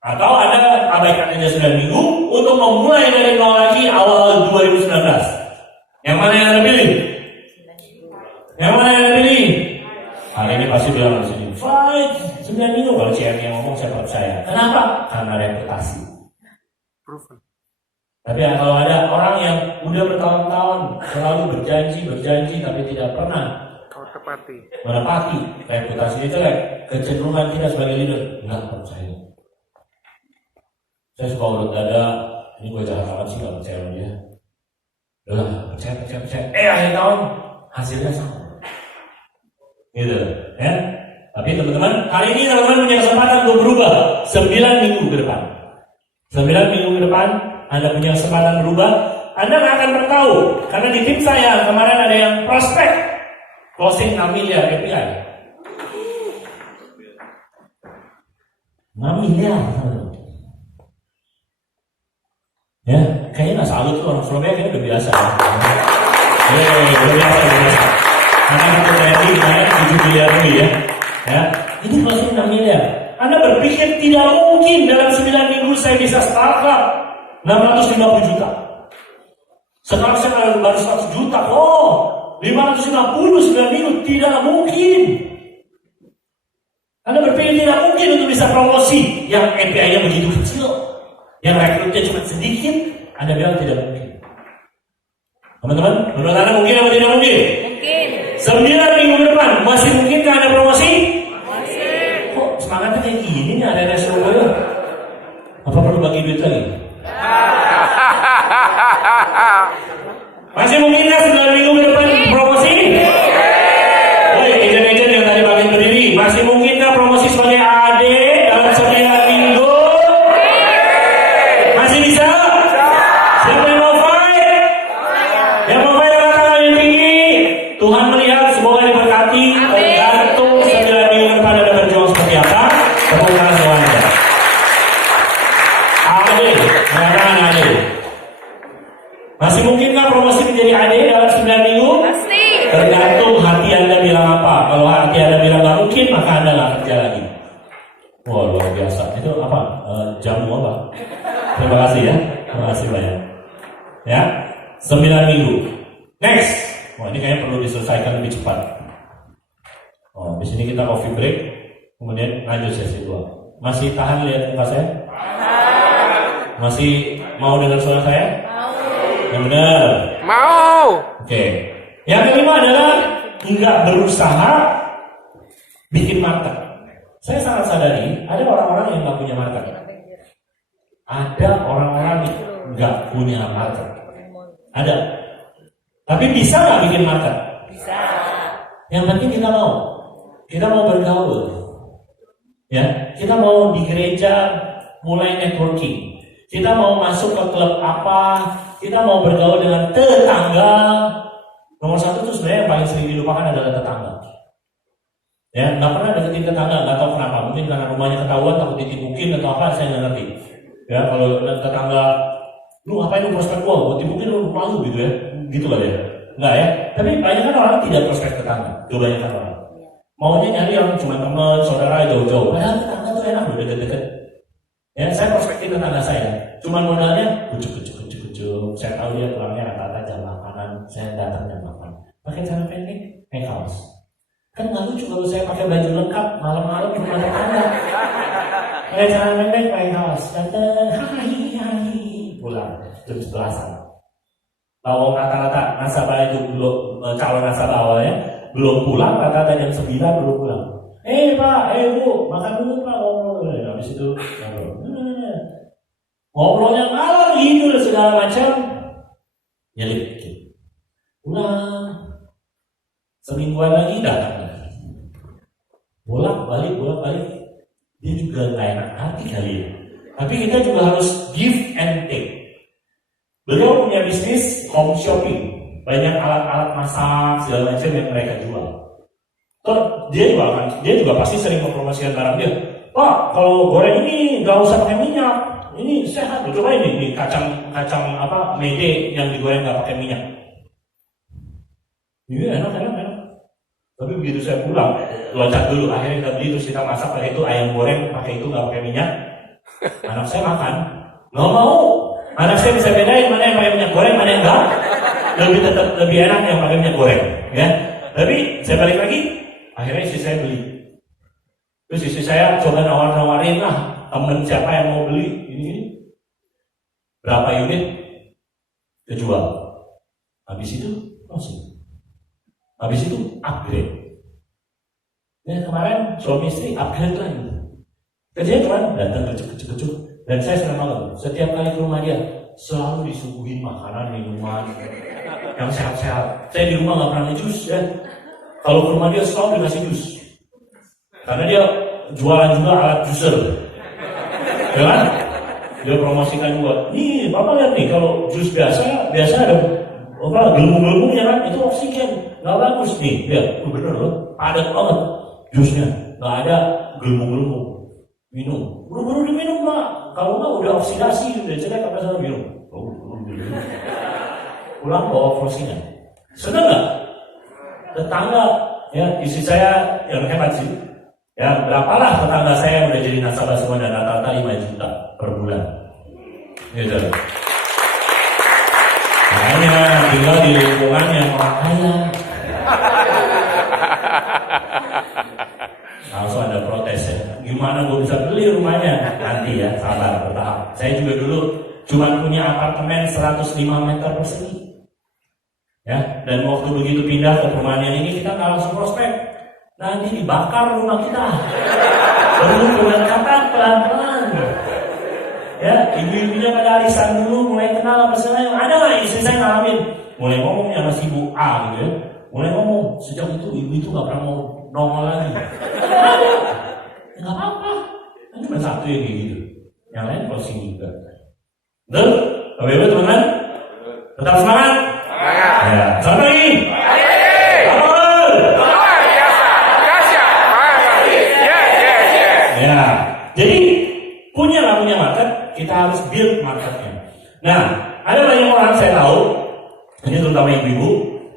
Atau ada abaikan aja 9 minggu untuk memulai dari nol lagi awal 2019. Yang mana yang Anda pilih? Yang mana yang Anda pilih? Hari ini pasti bilang di sini, fight 9 minggu. Kalau CM yang ngomong saya percaya. Kenapa? Karena reputasi. Proven. Tapi kalau ada orang yang udah bertahun-tahun selalu berjanji tapi tidak pernah Kau tepati. menepati, reputasi itu kecenderungan kita sebagai leader nggak percaya. Saya suka urut dada, ini gue jahat amat sih gak percaya sama dia. Udah, percaya. Akhir tahun hasilnya sama. Gitu, ya. Tapi teman-teman, hari ini teman-teman punya kesempatan untuk berubah 9 minggu ke depan. 9 minggu ke depan, Anda punya kesempatan berubah. Anda nggak akan bertahu, karena di tim saya kemarin ada yang prospek closing 6 miliar API. 6 miliar. Ya, kayaknya nggak salut tuh orang Surabaya kayaknya udah biasa. Udah biasa. Karena kita TNI naik 7 miliar lebih ya. Ya, ini closing 6 miliar. Anda berpikir tidak mungkin dalam 9 minggu saya bisa startup 650 juta. Sekarang saya baru 100 juta. 550 9 minggu tidak mungkin. Anda berpikir tidak mungkin untuk bisa promosi yang API-nya begitu kecil, yang rekrutnya cuma sedikit. Anda bilang tidak mungkin. Teman-teman, menurut Anda mungkin atau tidak mungkin? Mungkin. 9 minggu ke depan masih mungkinkah Anda promosi? Masih. Kok semangatnya kayak gini nih ada Surabaya? Apa perlu bagi duit lagi? Masih mungkinkah 9 minggu ke depan promosi? Woi, agent-agent yang tadi bagi berdiri, masih mungkinkah promosi sebagai AD dalam 9 minggu? Masih bisa? Siapa yang mau fight? Yang mau fight dengan tangan yang tinggi. Tuhan melihat, semoga diberkati. Tergantung 9 minggu ke depan Anda berjuang seperti apa. Tepuk tangan semuanya. AD, mengatakan AD. Masih mungkinkah promosi menjadi AD dalam 9 minggu? Pasti. Tergantung hati Anda bilang apa. Kalau hati Anda bilang nggak mungkin, maka Anda nggak kerja lagi. Wah, luar biasa. Itu apa? Jamu apa? Terima kasih ya. Terima kasih banyak. Ya, 9 minggu. Next. Wah, ini kayaknya perlu diselesaikan lebih cepat. Oh, di sini kita coffee break. Kemudian lanjut sesi 2. Masih tahan lihat muka saya? Masih mau dengar suara saya? Yang benar. Mau. Oke. Yang kelima adalah nggak berusaha bikin market. Saya sangat sadari ada orang-orang yang nggak punya market. Ada orang-orang yang nggak punya market. Ada. Tapi bisa nggak bikin market? Bisa. Yang penting kita mau. Kita mau bergaul. Ya, kita mau di gereja mulai networking. Kita mau masuk ke klub apa? Kita mau bergaul dengan tetangga. Nomor 1 itu sebenarnya yang paling sering dilupakan adalah tetangga. Ya, nggak pernah deketin tetangga, nggak tahu kenapa. Mungkin karena rumahnya ketahuan, takut ditipukin atau apa, saya nggak ngerti. Ya, kalau tetangga, lu ngapain lu prospek gua? Gua tipukin lu malu gitu ya, gitu lah ya. Nggak ya. Tapi banyak kan orang tidak prospek tetangga, kebanyakan orang. Maunya nyari yang cuma teman, saudara jauh-jauh. Padahal tetangga tuh enak udah deket-deket. Ya, saya prospekin tetangga saya. Cuma modalnya kucuk. Saya tahu dia pulangnya rata-rata jam 8-an, saya datang jam 8. Pakai celana pendek, naik kaos. Kan nggak lucu kalau saya pakai baju lengkap malam-malam di rumah tetangga. Pakai celana pendek, pakai kaos. Datang, hai, pulang jam 11-an. Kalau rata-rata nasabah itu belum, calon nasabah awalnya belum pulang, rata-rata jam 9 belum pulang. Pak, Bu, makan dulu Pak, ngobrol. Habis itu ngobrolnya ngalor ngidul segala macam, nyelip dikit. Pulang, semingguan lagi datang lagi. Bolak-balik. Dia juga nggak enak hati kali ya. Tapi kita juga harus give and take. Beliau punya bisnis home shopping, banyak alat-alat masak segala macam yang mereka jual. Terus dia juga pasti sering mempromosikan barang dia. Pak, kalau goreng ini nggak usah pakai minyak. Ini sehat, coba ini kacang apa mede yang digoreng nggak pakai minyak. Ini enak. Tapi begitu saya pulang, loncat dulu. Akhirnya kita beli terus kita masak pakai itu ayam goreng pakai itu nggak pakai minyak. Anak saya makan, nggak mau. Anak saya bisa bedain mana yang pakai minyak goreng, mana yang enggak. Lebih enak yang pakai minyak goreng, ya. Tapi saya balik lagi, akhirnya istri saya beli. Terus istri saya coba nawarin lah temen siapa yang mau beli ini berapa unit kejual. Habis itu langsung. Habis itu upgrade. Dan kemarin suami istri upgrade lagi. Kerjanya cuma datang kecuk. Dan saya senang banget, setiap kali ke rumah dia selalu disuguhin makanan, minuman yang sehat-sehat. Saya di rumah nggak pernah ngejus ya. Kalau ke rumah dia selalu dikasih jus. Karena dia jualan juga alat juicer. Ya kan? Dia promosikan juga. Nih, Bapak lihat nih, kalau jus biasa ada gelembung-gelembungnya kan, itu oksigen. Nggak bagus nih. Lihat, bener loh, padat banget jusnya. Nggak ada gelembung-gelembung. Minum. Buru-buru diminum, Pak. Kalau nggak udah oksidasi, udah jelek, apa salah minum. Pulang bawa frostingnya. Senang nggak? Tetangga, ya istri saya yang hebat sih. Ya berapalah tetangga saya yang udah jadi nasabah semua dan rata-rata 5 juta per bulan. Gitu. Makanya tinggal di lingkungan yang orang kaya. Langsung ada protes ya. Gimana gue bisa beli rumahnya? Nanti ya, sabar bertahap. Saya juga dulu cuma punya apartemen 105 meter persegi. Ya, dan waktu begitu pindah ke perumahan yang ini kita nggak langsung prospek. Nanti dibakar rumah kita. Perlu pendekatan pelan-pelan. Ya, ibu-ibunya pada arisan dulu mulai kenal apa segala. Ada nggak istri saya ngalamin? Mulai ngomong sama si Bu A gitu ya. Mulai ngomong, sejak itu ibu itu nggak pernah mau nongol lagi. Nggak apa-apa. Kan cuma satu yang kayak gitu. Yang lain closing juga. Betul? Bapak Ibu teman-teman? Tetap semangat. Ya, selamat pagi. Ya, jadi nggak punya market, kita harus build marketnya. Nah, ada banyak orang saya tahu, ini terutama ibu-ibu,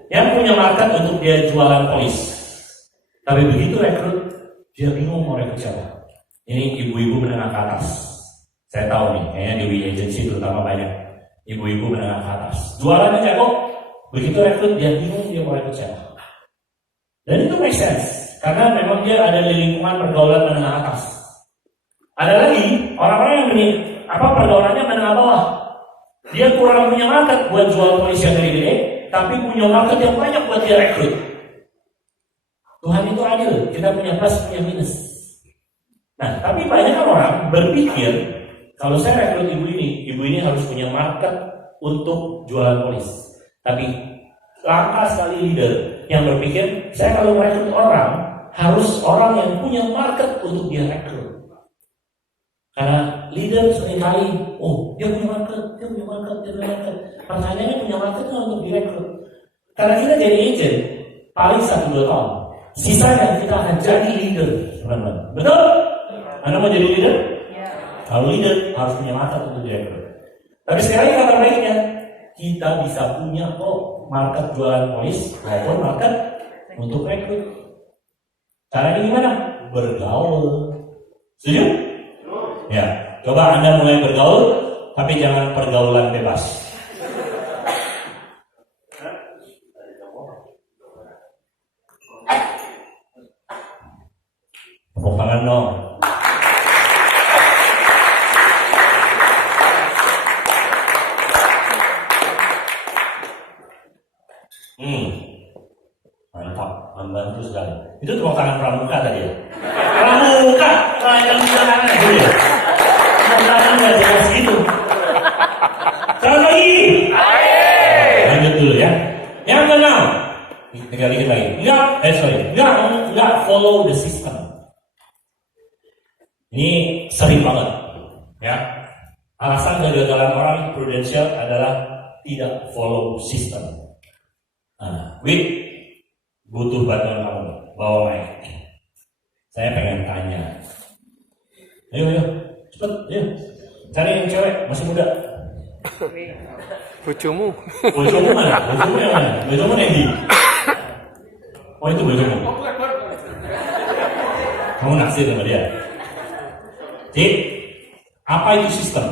yang punya market untuk dia jualan polis. Tapi begitu rekrut, dia bingung mau rekrut siapa. Ini ibu-ibu menengah ke atas. Saya tahu nih, kayaknya di WI Agency terutama banyak ibu-ibu menengah ke atas. Jualannya jago, begitu rekrut dia bingung dia mau rekrut siapa. Dan itu make sense, karena memang dia ada di lingkungan pergaulan menengah atas. Ada lagi orang-orang yang pergaulannya menengah bawah. Dia kurang punya market buat jual polis yang gede-gede, tapi punya market yang banyak buat dia rekrut. Tuhan itu adil, kita punya plus, punya minus. Nah, tapi banyak orang berpikir kalau saya rekrut ibu ini harus punya market untuk jualan polis. Tapi langka sekali leader yang berpikir saya kalau merekrut orang harus orang yang punya market untuk dia rekrut. Karena leader seringkali, dia punya market. Pertanyaannya punya market nggak untuk direkrut? Karena kita jadi agent paling 1-2 tahun. Sisanya kita akan jadi leader, teman-teman. Betul? Anda mau jadi leader? Ya. Kalau leader harus punya market untuk direkrut. Tapi sekali kabar baiknya, kita bisa punya market jualan polis maupun market untuk rekrut. Caranya gimana? Bergaul. Setuju? Ya, coba Anda mulai bergaul, tapi jangan pergaulan bebas. Tepuk tangan dong. Mantap, membantu sekali. Itu tepuk tangan pramuka tadi ya? Pramuka, yang di tangan dulu ya? Tangan nggak jelas gitu. Selamat pagi. Lanjut dulu ya. Yang keenam, tinggal dikit lagi. Enggak follow the system. Ini sering banget, ya. Alasan kegagalan orang prudensial adalah tidak follow system. Nah, butuh bantuan kamu, bawa mic. Saya pengen tanya. Ayo, cepet, ayo. Cari yang cewek, masih muda. Bojomu. Bojomu mana? Bojomu yang mana? Bojomu Nedi. Oh itu bojomu. Kamu naksir sama dia. Cik, apa itu sistem?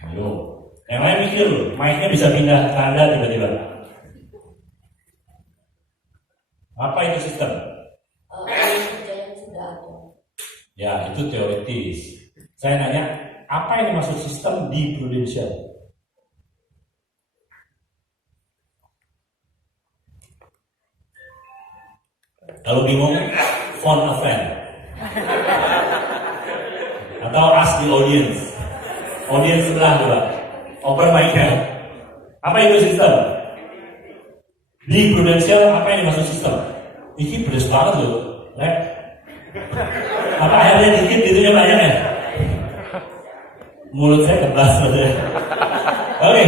Ayo, yang lain mikir loh, mic-nya bisa pindah ke Anda tiba-tiba. Apa itu sistem? Ya, itu teoritis. Saya nanya, apa yang dimaksud sistem di Prudential? Kalau bingung, phone a friend. Atau ask the audience. Audience sebelah coba. Open mic-nya. Apa itu sistem? Di Prudential apa yang dimaksud sistem? Ini pedes banget loh. Apa airnya dikit itunya banyak ya? Mulut saya kebas saja. Oke,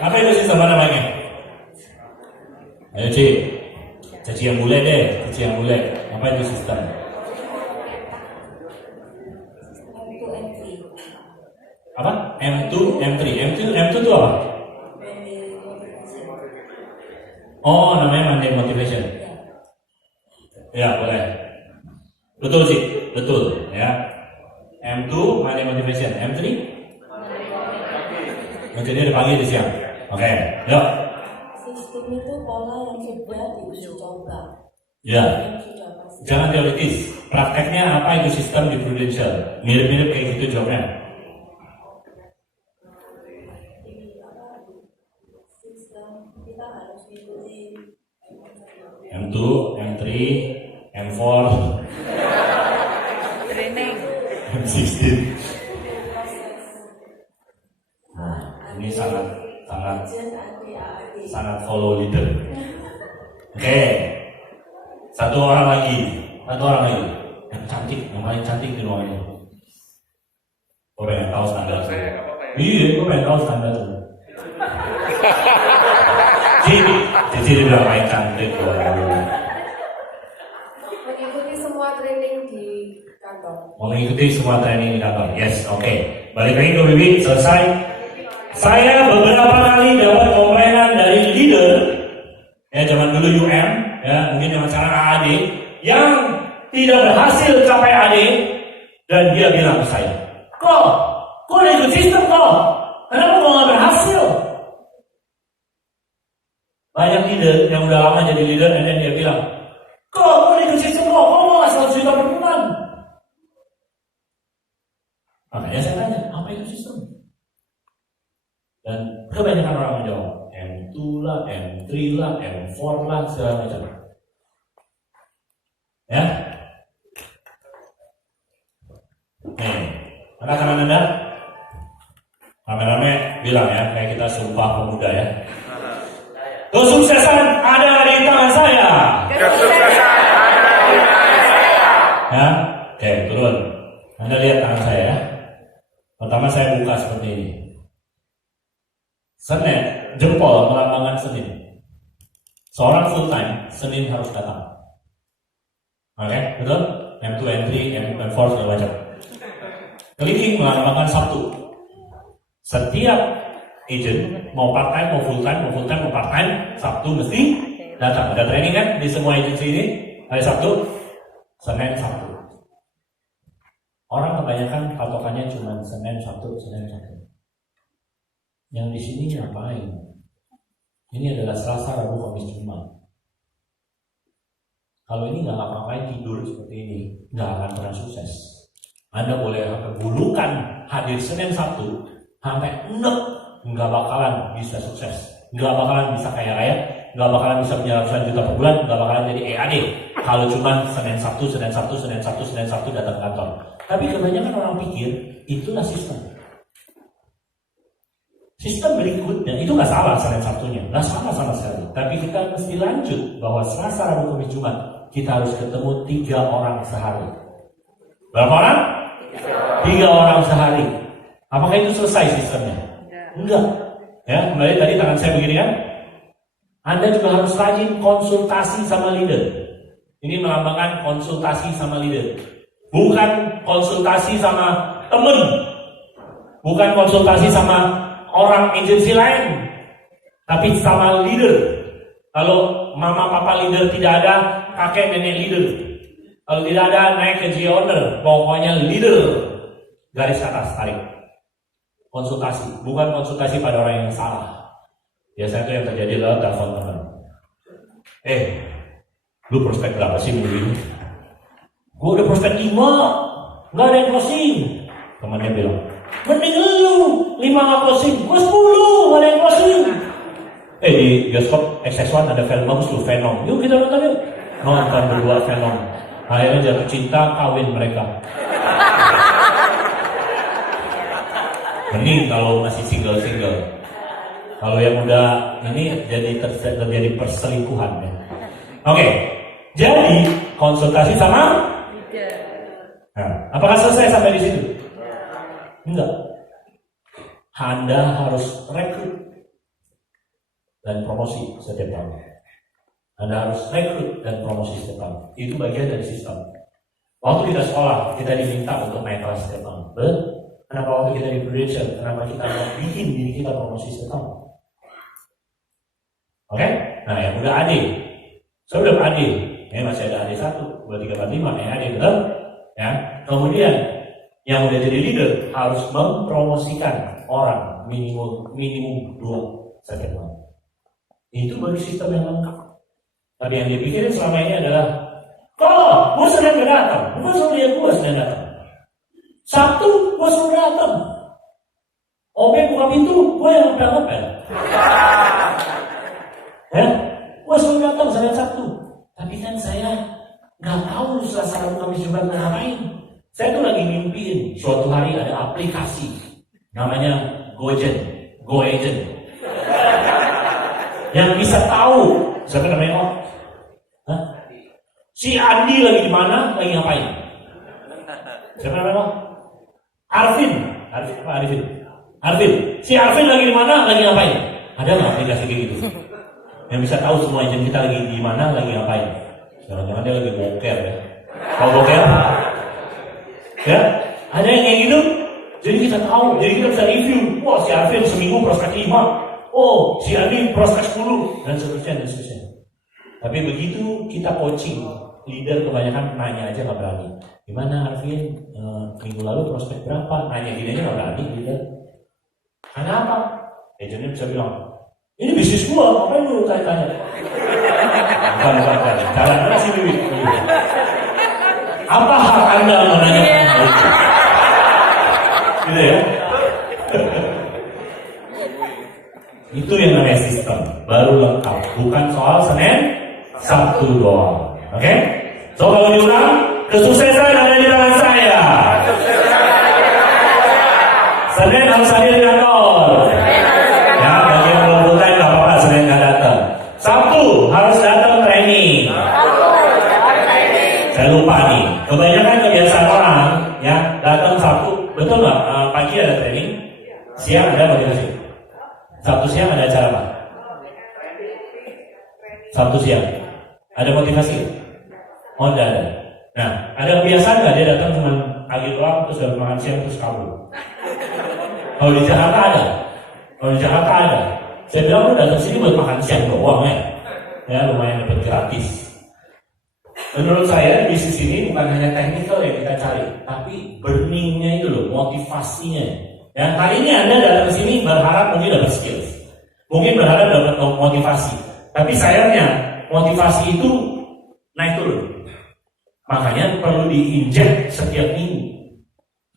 apa itu sistem mana namanya? Ayo Cik, Cici yang mulai deh, Cici yang mulai. Apa itu sistem? Apa? M2, M3, M2 itu apa? Oh, namanya Monday Motivation. Ya, boleh. Betul sih, betul ya. M2 Monday Motivation, M3 jadi dipanggil di siang. Oke, yuk. Sistem itu pola yang sudah diuji coba. Ya. Yang sudah pasti. Jangan teoritis. Prakteknya apa itu sistem di Prudential? Mirip-mirip kayak gitu jawabnya. Sistem kita harus ikuti M2, M3, M4, training. M16. Nah, ini sangat follow leader. Oke. Satu orang lagi. Yang cantik, yang paling cantik di ruangan ini. Gue pengen tahu standar saya. Iya, gue pengen tahu standar tuh. Cici bilang paling cantik. Mengikuti semua training di kantor. Mengikuti semua training di kantor. Yes, oke. Balik lagi ke Bibi, selesai. Saya beberapa kali dapat komplainan dari leader, ya zaman dulu UM, ya mungkin zaman sekarang AAD, yang tidak berhasil capai AD, dan dia bilang ke saya, kok ikut sistem kok? Kenapa kok nggak berhasil? Banyak leader yang udah lama jadi leader, dan dia bilang, kok ikut sistem kok? Kok nggak 100 juta per bulan? Makanya saya tanya, apa itu sistem? Dan kebanyakan orang menjawab M2 lah, M3 lah, M4 lah, segala macam. Ya. Nih, mana kanan Anda? Rame-rame bilang ya, kayak kita sumpah pemuda ya. Kesuksesan ada di tangan saya. Kesuksesan ada di tangan saya. Ya, oke, turun. Anda lihat tangan saya ya. Pertama saya buka seperti ini. Senin, jempol melambangkan Senin. Seorang full time, Senin harus datang. Oke, betul? M2, M3, M4 segala macam. Kelingking melambangkan Sabtu. Setiap agent mau part time, mau full time, mau part time, Sabtu mesti datang. Ada training kan di semua agensi ini hari Sabtu, Senin, Sabtu. Orang kebanyakan patokannya cuma Senin, Sabtu. Yang di sini ngapain? Ini adalah Selasa, Rabu, Kamis, Jumat. Kalau ini nggak ngapa-ngapain tidur seperti ini, nggak akan pernah sukses. Anda boleh bulukan hadir Senin, Sabtu, sampai nggak bakalan bisa sukses, nggak bakalan bisa kaya raya, nggak bakalan bisa punya ratusan juta per bulan, nggak bakalan jadi EAD. Kalau cuma Senin, Sabtu datang ke kantor. Tapi kebanyakan orang pikir itulah sistem. Sistem berikutnya, itu nggak salah Senin Sabtunya, nggak salah sama sekali. Tapi kita mesti lanjut bahwa Selasa, Rabu, Kamis, Jumat kita harus ketemu 3 orang sehari. Berapa orang? 3 orang sehari. Apakah itu selesai sistemnya? Enggak. Ya, kembali tadi tangan saya begini kan? Anda juga harus rajin konsultasi sama leader. Ini melambangkan konsultasi sama leader. Bukan konsultasi sama temen. Bukan konsultasi sama orang agensi lain, tapi sama leader. Kalau mama papa leader tidak ada, kakek nenek leader. Kalau tidak ada, naik ke G-Owner, pokoknya leader. Garis atas, tarik. Konsultasi, bukan konsultasi pada orang yang salah. Biasanya itu yang terjadi adalah telepon teman. Lu prospek berapa sih minggu ini? Gue udah prospek 5, nggak ada yang closing. Temannya bilang, mending lu 5 nggak closing, gue 10 nggak ada yang closing. Di bioskop XS1 ada film bagus tuh, Venom. Yuk kita nonton yuk. Nonton berdua Venom. Akhirnya jatuh cinta, kawin mereka. Mending kalau masih single. Kalau yang udah ini terjadi perselingkuhan ya. Oke, jadi konsultasi sama. Nah, apakah selesai sampai di situ? Enggak. Anda harus rekrut dan promosi setiap tahun. Anda harus rekrut dan promosi setiap tahun. Itu bagian dari sistem. Waktu kita sekolah, kita diminta untuk naik kelas setiap tahun. Kenapa waktu kita di graduation, kenapa kita mau bikin diri kita promosi setiap tahun? Oke? Nah, yang udah AD. Saya udah AD. Ini masih ada AD 1, 2, 3, 4, 5. Yang AD, betul? Ya. Kemudian, yang udah jadi leader harus mempromosikan orang minimum 2 setiap tahun. Itu baru sistem yang lengkap. Tapi yang dia pikirin selama ini adalah, kok gue sedang gak datang, bukan sama dia gue sedang datang. Sabtu gue suruh datang, Obeng buka pintu, gue yang ngepel-ngepel. Ya, gue suruh datang Senin Sabtu. Tapi kan saya gak tahu Selasa Rabu Kamis Jumat mau ngapain. Saya tuh lagi mimpiin suatu hari ada aplikasi namanya GoAgent yang bisa tahu siapa namanya kok? Si Andi lagi di mana, lagi ngapain? Siapa namanya kok? Arvin. Si Arvin lagi di mana, lagi ngapain? Ada nggak aplikasi kayak gitu? Yang bisa tahu semua agent kita lagi di mana, lagi ngapain? Jangan-jangan dia lagi boker ya? Kalau boker? Ya, ada yang kayak gitu. Jadi kita tahu, jadi kita bisa review. Wah, si Arvin seminggu prospek 5. Oh, si Andi prospek 10 dan seterusnya. Tapi begitu kita coaching, leader kebanyakan nanya aja nggak berani. Gimana Arvin? Minggu lalu prospek berapa? Nanya gini aja nggak berani leader. Karena apa? Agentnya bisa bilang, ini bisnis gua, ngapain lu tanya-tanya? Bukan. Cara sih Bibi. Apa hak Anda menanya? Gitu ya? Itu yang namanya sistem, baru lengkap. Bukan soal Senin, Sabtu doang. Oke? So kalau diulang, kesuksesan ada di tangan saya. Senin harus hadir di kantor. Ya, bagi yang belum full time nggak apa-apa, Senin nggak datang. Sabtu harus datang training. Saya lupa nih. Kebanyakan kebiasaan orang, ya datang Sabtu, betul nggak? Pagi ada training, siang ada motivasi. Sabtu siang ada acara apa? Sabtu siang ada motivasi? Oh, enggak ada. Nah, ada kebiasaan nggak dia datang cuma pagi doang terus udah makan siang terus kabur? Kalau di Jakarta ada. Saya bilang lu datang sini buat makan siang doang ya. Ya lumayan dapat gratis. Menurut saya bisnis ini bukan hanya teknikal yang kita cari, tapi burningnya itu loh, motivasinya. Ya, kali ini Anda datang ke sini berharap mungkin dapat skills, mungkin berharap dapat motivasi. Tapi sayangnya motivasi itu naik turun. Makanya perlu diinjek setiap minggu.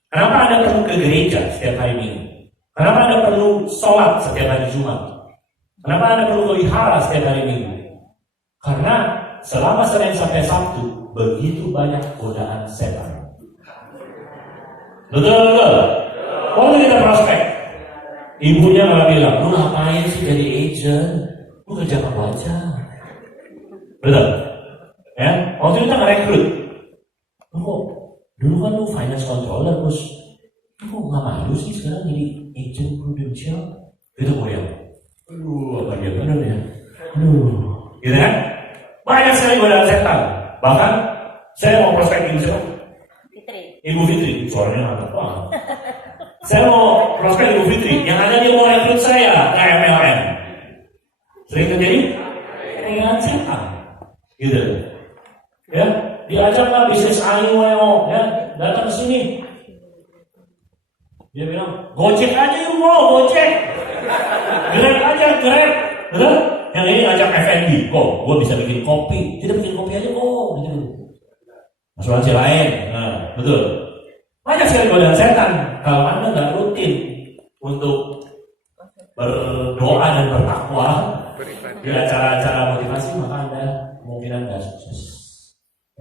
Kenapa Anda perlu ke gereja setiap hari Minggu? Kenapa Anda perlu sholat setiap hari Jumat? Kenapa Anda perlu ke wihara setiap hari Minggu? Karena selama Senin sampai Sabtu begitu banyak godaan setan. Betul. Waktu kita prospek, ibunya malah bilang, lu ngapain sih jadi agent? Lu kerja apa aja? Betul. Ya, waktu kita ngerekrut, dulu kan lu finance controller, bos. Lu nggak malu sih sekarang jadi agent prudential? Itu goyang. Apa dia benar ya? Gitu kan? Banyak sekali godaan setan. Bahkan saya mau prospek ibu siapa? Ibu Fitri. Suaranya mantap banget. Saya mau prospek Ibu Fitri. Yang ada dia mau rekrut saya ke MLM. Sering terjadi? Dengan setan. Gitu. Ya, diajaklah bisnis ayu ya, datang ke sini. Dia bilang, Gojek aja yuk mau, Gojek. Grab aja, Grab. Betul? Yang ini ngajak F&B. Kok, gue bisa bikin kopi. Tidak bikin kopi aja kok. Gitu. Asuransi lain. Nah, betul. Banyak sekali godaan setan. Kalau Anda nggak rutin untuk berdoa dan bertakwa di acara-acara motivasi, maka Anda kemungkinan nggak sukses.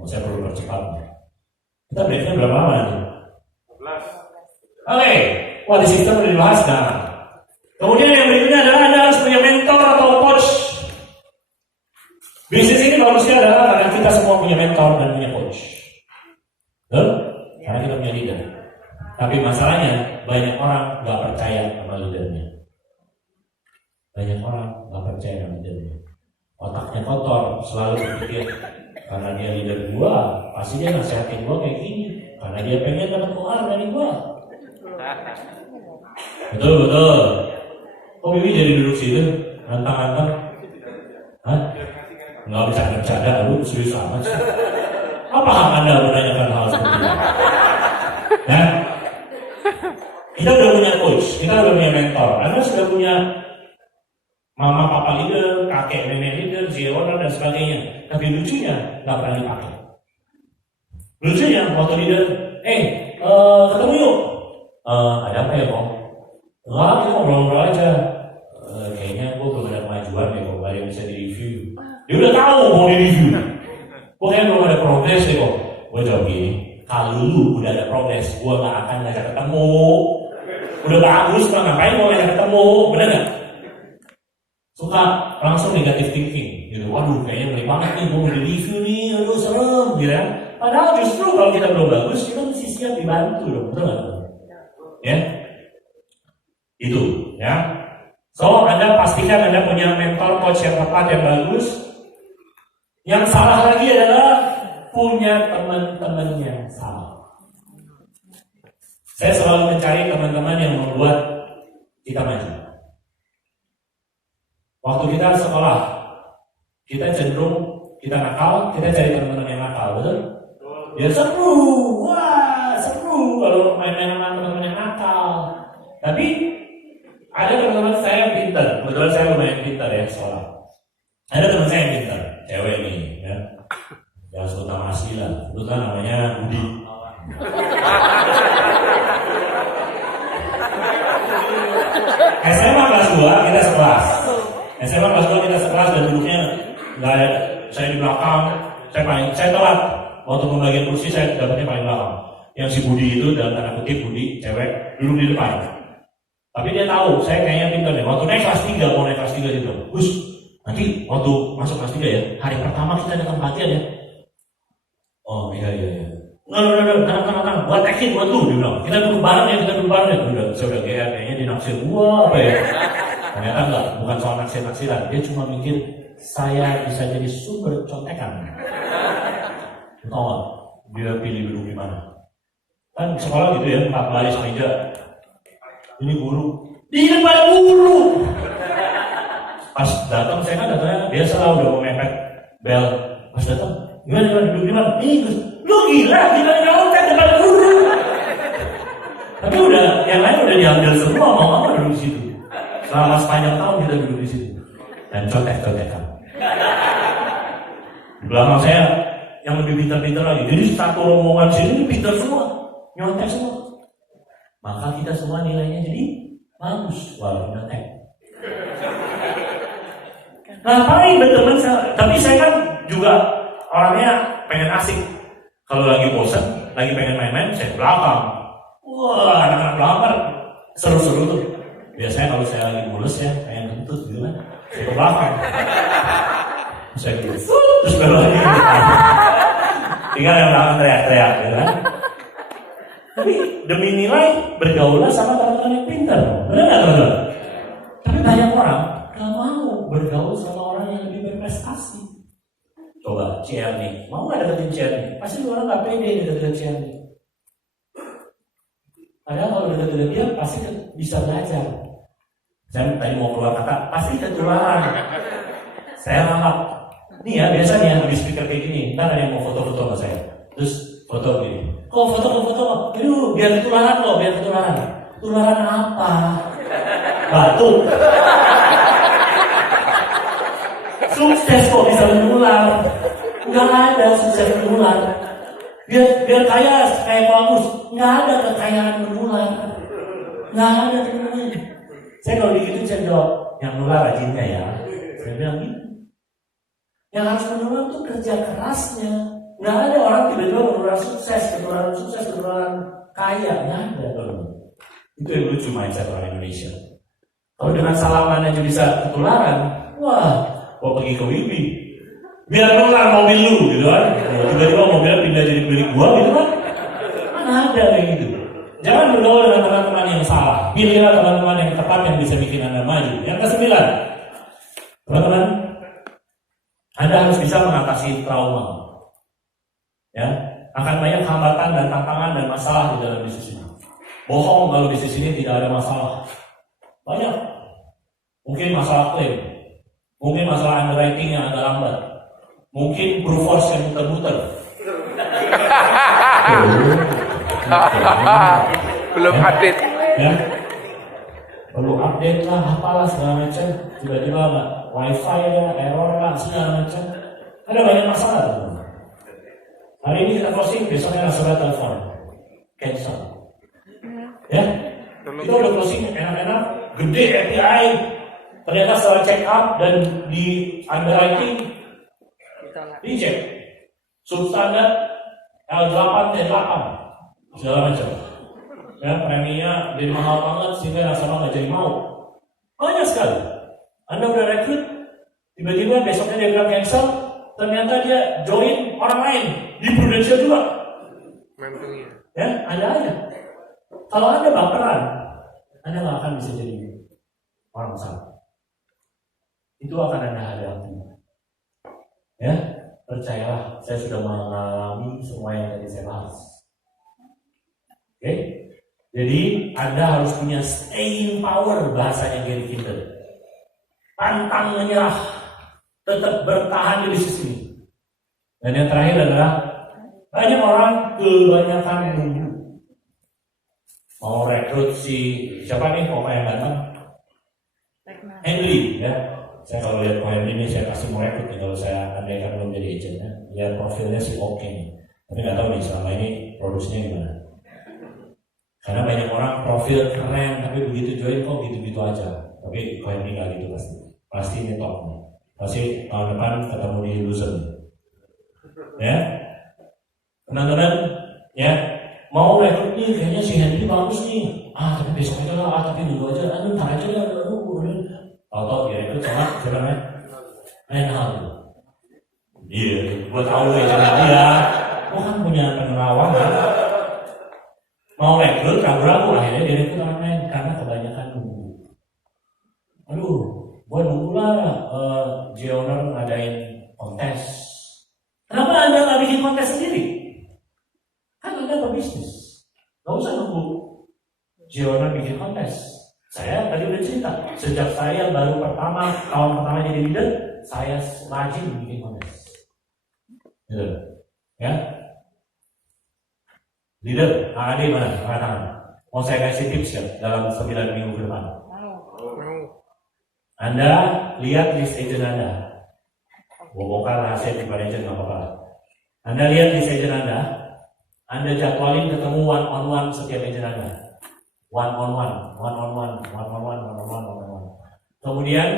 Saya perlu percepat. Kita breaknya berapa lama nanti? 11. Oke, Quality system udah dibahas. Nah, kemudian yang berikutnya adalah Anda harus punya mentor atau coach. Bisnis ini bagusnya adalah karena kita semua punya mentor dan punya coach. Betul? Karena kita punya leader. Tapi masalahnya banyak orang nggak percaya sama leadernya. Banyak orang nggak percaya sama leadernya. Otaknya kotor, selalu berpikir karena dia leader gua, pasti dia nasihatin gua kayak gini. Karena dia pengen dapat keluar dari gua. Betul. Kok Bibi jadi duduk situ, nantang-nantang? Hah? Nggak bercanda, lu serius amat sih. Apa hak Anda menanyakan hal seperti itu? Ya? Kita udah punya coach, kita udah punya mentor, Anda sudah punya mama papa leader, kakek nenek leader, CEO dan sebagainya. Tapi lucunya nggak pernah dipakai. Lucunya waktu leader, ketemu yuk. Ada apa ya Bang? Enggak, kita ngobrol-ngobrol aja. Kayaknya gue belum ada kemajuan deh kok, ada yang bisa di-review. Dia udah tahu mau di-review. Gue kayaknya belum ada progres deh kok. Gue jawab gini, kalau lu udah ada progres, gue gak akan ngajak ketemu. Udah bagus, gue ngapain gue ngajak ketemu, bener gak? Suka langsung negative thinking gitu. Waduh, kayaknya ngeri banget nih, gue mau di-review nih, aduh serem gitu ya. Padahal justru kalau kita belum bagus, kita mesti siap dibantu dong, betul gak? Ya, itu ya. So, Anda pastikan Anda punya mentor, coach yang tepat, yang bagus. Yang salah lagi adalah punya teman-temannya salah. Saya selalu mencari teman-teman yang membuat kita maju. Waktu kita sekolah, kita cenderung kita nakal, kita cari teman-teman yang nakal, betul? Ya seru, wah seru kalau main-main sama teman-teman yang nakal. Tapi ada teman-teman saya yang pintar, kebetulan saya lumayan pintar ya sekolah. Ada teman saya yang pintar, cewek nih, ya. Jangan sebut nama asli lah, sebutlah namanya Budi. SMA kelas 2 kita sekelas. SMA kelas 2 kita sekelas dan duduknya nggak ada, saya di belakang, saya telat. Waktu pembagian kursi saya dapatnya paling belakang. Yang si Budi itu dalam tanda kutip Budi, cewek, duduk di depan. Tapi dia tahu, saya kayaknya pintar deh. Waktu naik kelas 3, mau naik kelas 3 dia bilang, Gus, nanti waktu masuk kelas 3 ya, hari pertama kita datang pelatihan ya. Oh iya. Tenang, buat tekin buat lu, dia bilang. Kita duduk bareng ya. Udah, saya udah kayaknya dinaksir gua apa ya. Ternyata enggak, bukan soal naksir-naksiran. Dia cuma mikir, saya bisa jadi sumber contekan. Tahu nggak? Dia pilih duduk di mana? Kan sekolah gitu ya, 4 baris meja. Ini guru, di depan guru. Pas datang saya kan datangnya biasa lah, udah mau mepet bel. Pas datang, gimana duduk di mana? Ih, lu gila, gimana nyontek depan guru? Tapi udah, yang lain udah diambil semua, mau duduk di situ. Selama sepanjang tahun kita duduk di situ dan contek-contekan. Di belakang saya yang lebih pintar-pintar lagi. Jadi satu rombongan sini pintar semua, nyontek semua. Maka kita semua nilainya jadi bagus walaupun nyontek. Ngapain berteman saya? Tapi saya kan juga orangnya pengen asik. Kalau lagi bosan, lagi pengen main-main, saya ke belakang. Wah, anak-anak belakang seru-seru tuh. Biasanya kalau saya lagi mulus ya, pengen kentut gitu kan, saya ke belakang. Saya gitu, terus baru lagi ke depan. Tinggal yang belakang teriak-teriak gitu kan. Tapi demi nilai bergaullah sama teman-teman yang pintar, benar nggak teman-teman? Tapi banyak orang nggak mau bergaul sama orang yang lebih berprestasi. Coba CR nih, mau nggak deketin CR nih? Pasti orang nggak pede deketin CR nih. Padahal kalau deketin dia pasti bisa belajar. Saya tadi mau keluar kata, pasti ketularan. Saya ralat. Nih ya biasanya di speaker kayak gini, ntar ada yang mau foto-foto sama saya. Terus foto gini. Kok foto? Aduh, biar ketularan loh, biar ketularan. Ketularan apa? Batu. Sukses kok bisa menular. Nggak ada sukses menular. Biar kaya kayak bagus. Nggak ada kekayaan menular. Nggak ada teman-teman. Saya kalau digituin saya jawab, yang menular rajinnya ya. Saya bilang gitu. Yang harus menular tuh kerja kerasnya. Nggak ada orang tiba-tiba menular sukses, ketularan kaya, nggak ada. Itu yang lucu mindset orang Indonesia. Kalau dengan salaman aja bisa ketularan, wah, gua pergi ke Wibi. Biar nular mobil lu gitu kan. Tiba-tiba mobilnya pindah jadi milik gua gitu kan. Mana ada kayak gitu. Jangan bergaul dengan teman-teman yang salah. Pilihlah teman-teman yang tepat yang bisa bikin Anda maju. Yang ke-9, teman-teman, Anda harus bisa mengatasi trauma. Ya, akan banyak hambatan dan tantangan dan masalah di dalam bisnis ini. Bohong kalau bisnis ini tidak ada masalah. Banyak. Mungkin masalah klaim, mungkin masalah underwriting yang agak lambat, mungkin brute force yang muter-muter. Belum update. Ya, perlu update lah, apalah segala macam. Tiba-tiba nggak wifi ya, error lah, segala macam. Ada banyak masalah teman. Hari ini kita closing, besoknya surat telepon, cancel. Ya, kita udah closing enak-enak, gede API. Ternyata setelah check up dan di underwriting reject, substandard L8 T8 segala macam. Ya, preminya jadi mahal banget sehingga nasabah nggak jadi mau. Banyak sekali. Anda udah rekrut, tiba-tiba besoknya dia bilang cancel, ternyata dia join orang lain di Prudential juga. Mantunya. Ya, ada aja. Kalau Anda baperan, Anda nggak akan bisa jadi orang besar. Itu akan Anda hadapi. Ya, percayalah, saya sudah mengalami semua yang tadi saya bahas. Oke? Jadi Anda harus punya staying power, bahasanya Gary Kinder. Pantang menyerah, tetap bertahan di bisnis ini. Dan yang terakhir adalah banyak orang kebanyakan nunggu. Mau rekrut si siapa nih pokoknya yang datang? Henry ya. Saya kalau lihat Henry ini saya pasti mau rekrut nih kalau saya andaikan belum jadi agent ya. Ya profilnya sih oke nih. Tapi nggak tahu nih selama ini produksinya gimana. Karena banyak orang profil keren tapi begitu join kok gitu-gitu aja. Tapi Henry nggak gitu pasti. Pasti ini top nih. Pasti tahun depan ketemu di Luzon. Ya. Teman-teman ya. Mau rekrut nih, kayaknya si Henry bagus nih. Tapi besok aja lah, tapi dulu aja, ntar aja lah, Tahu-tahu direkrut sama siapa namanya? Renal. Iya, gue tahu ya jangan dia. Gue kan punya penerawan kan. Mau rekrut, ragu-ragu akhirnya direkrut orang lain karena kebanyakan nunggu. Aduh, gue nunggu lah G-Owner ngadain kontes. Kenapa Anda nggak bikin kontes sendiri? Kan Anda pebisnis, nggak usah nunggu G-Owner bikin kontes. Saya tadi udah cerita, sejak saya baru tahun pertama jadi leader, saya rajin bikin kontes. Gitu. Ya, leader, AAD mana? Angkat tangan. Mau saya kasih tips ya dalam 9 minggu ke depan. Anda lihat list agent Anda. Bongkar rahasia di agent nggak apa-apa. Anda lihat list agent Anda jadwalin ketemu one on one setiap agent Anda. One on one. Kemudian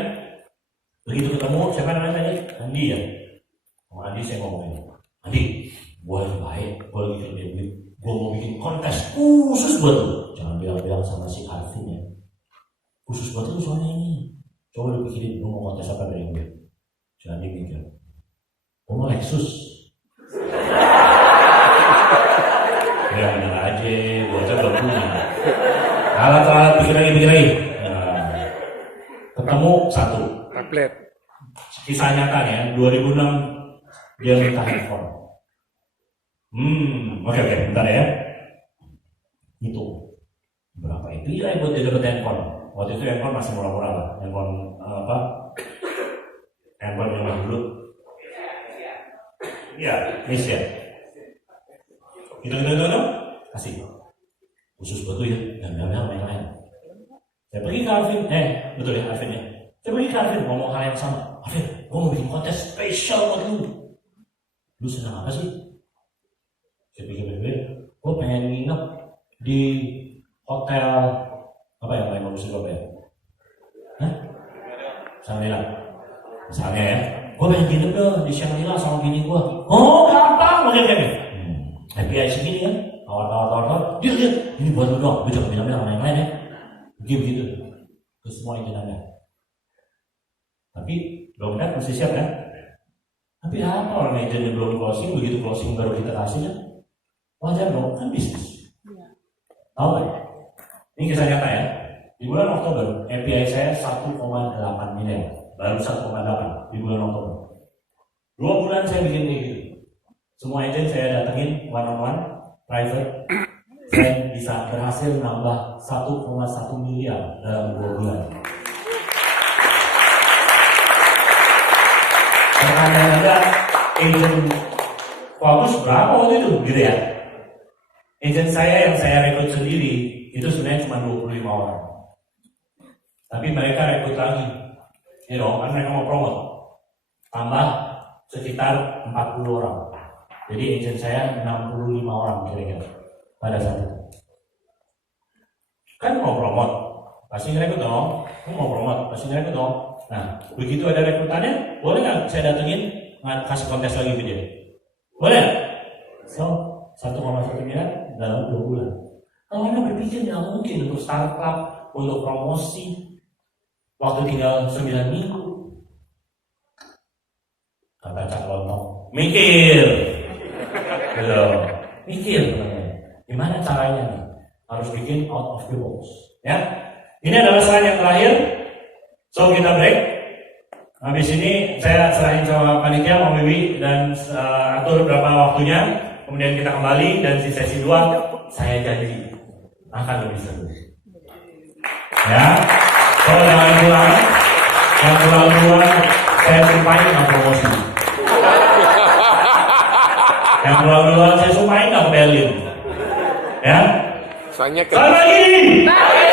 begitu ketemu, siapa namanya tadi? Andi ya. Sama Andi saya ngomongin. Andi, gue lagi baik, gue lagi kerja duit. Gue mau bikin kontes khusus buat lu. Jangan bilang-bilang sama si Alvin ya. Khusus buat lu soalnya ini. Coba lu pikirin, lu mau kontes apa dari gue? Si Andi mikir. Gue mau Lexus. Ya bener aja, gue aja belum punya. Alat-alat pikir lagi. Nah, ketemu satu. Tablet. Kisah nyata ya, 2006 dia minta handphone. Oke, bentar ya. Itu berapa itu ya buat dia dapat handphone? Waktu itu handphone masih murah-murah lah. Handphone apa? Handphone yang dulu. Ya, miss ya. Itu kasih khusus buat lu ya, jangan bilang yang lain. Saya pergi ke Alvin, betul ya Alvin ya. Saya pergi ke Alvin ngomong hal yang sama. Alvin, gue mau bikin kontes spesial buat lu. Lu senang apa sih? Saya pikir-pikir, gue pengen nginep di hotel apa yang paling bagus juga ya? Shangri-La. Misalnya ya, gue pengen nginep dong di Shangri-La sama bini gue. Oh gampang, oke. API segini kan? tawar, dia, ini buat lu dong, lu jangan bilang sama yang lain ya. Begitu, ke semua agent Anda. Tapi belum kan, mesti siap kan? Tapi apa orang agentnya belum closing, begitu closing baru kita kasih kan? Wajar dong, kan bisnis. Tahu kan? Ini kisah nyata ya. Di bulan Oktober, API saya 1,8 miliar. Baru 1,8 di bulan Oktober. 2 bulan saya bikin kayak gitu. Semua agent saya datengin one on one, private. Saya bisa berhasil nambah 1,1 miliar dalam 2 bulan. Pertanyaan Anda, agent bagus berapa waktu itu? Gitu ya? Agent saya yang saya rekrut sendiri, itu sebenarnya cuma 25 orang. Tapi mereka rekrut lagi. Kan mereka mau promote. Tambah sekitar 40 orang. Jadi agent saya 65 orang kira-kira pada saat itu. Kan mau promote, pasti ngerekrut dong. Mau promote, pasti ngerekrut dong. Nah, begitu ada rekrutannya, boleh nggak saya datengin kasih kontes lagi video? Boleh? So, 1,1 miliar dalam 2 bulan. Kalau Anda berpikir nggak mungkin untuk startup, untuk promosi, waktu tinggal 9 minggu. Kata Cak Lontong, mikir. Belum, mikir namanya. Gimana caranya nih? Harus bikin out of the box. Ya, ini adalah slide yang terakhir. So kita break. Habis ini saya serahin sama panitia, Om Wiwi, dan atur berapa waktunya. Kemudian kita kembali dan di sesi 2 saya janji akan lebih seru. Ya, so jangan pulang. Yang pulang saya sumpahin nggak promosi. Yang pulang saya sumpahin nggak belin. Ya. Soalnya Selamat pagi.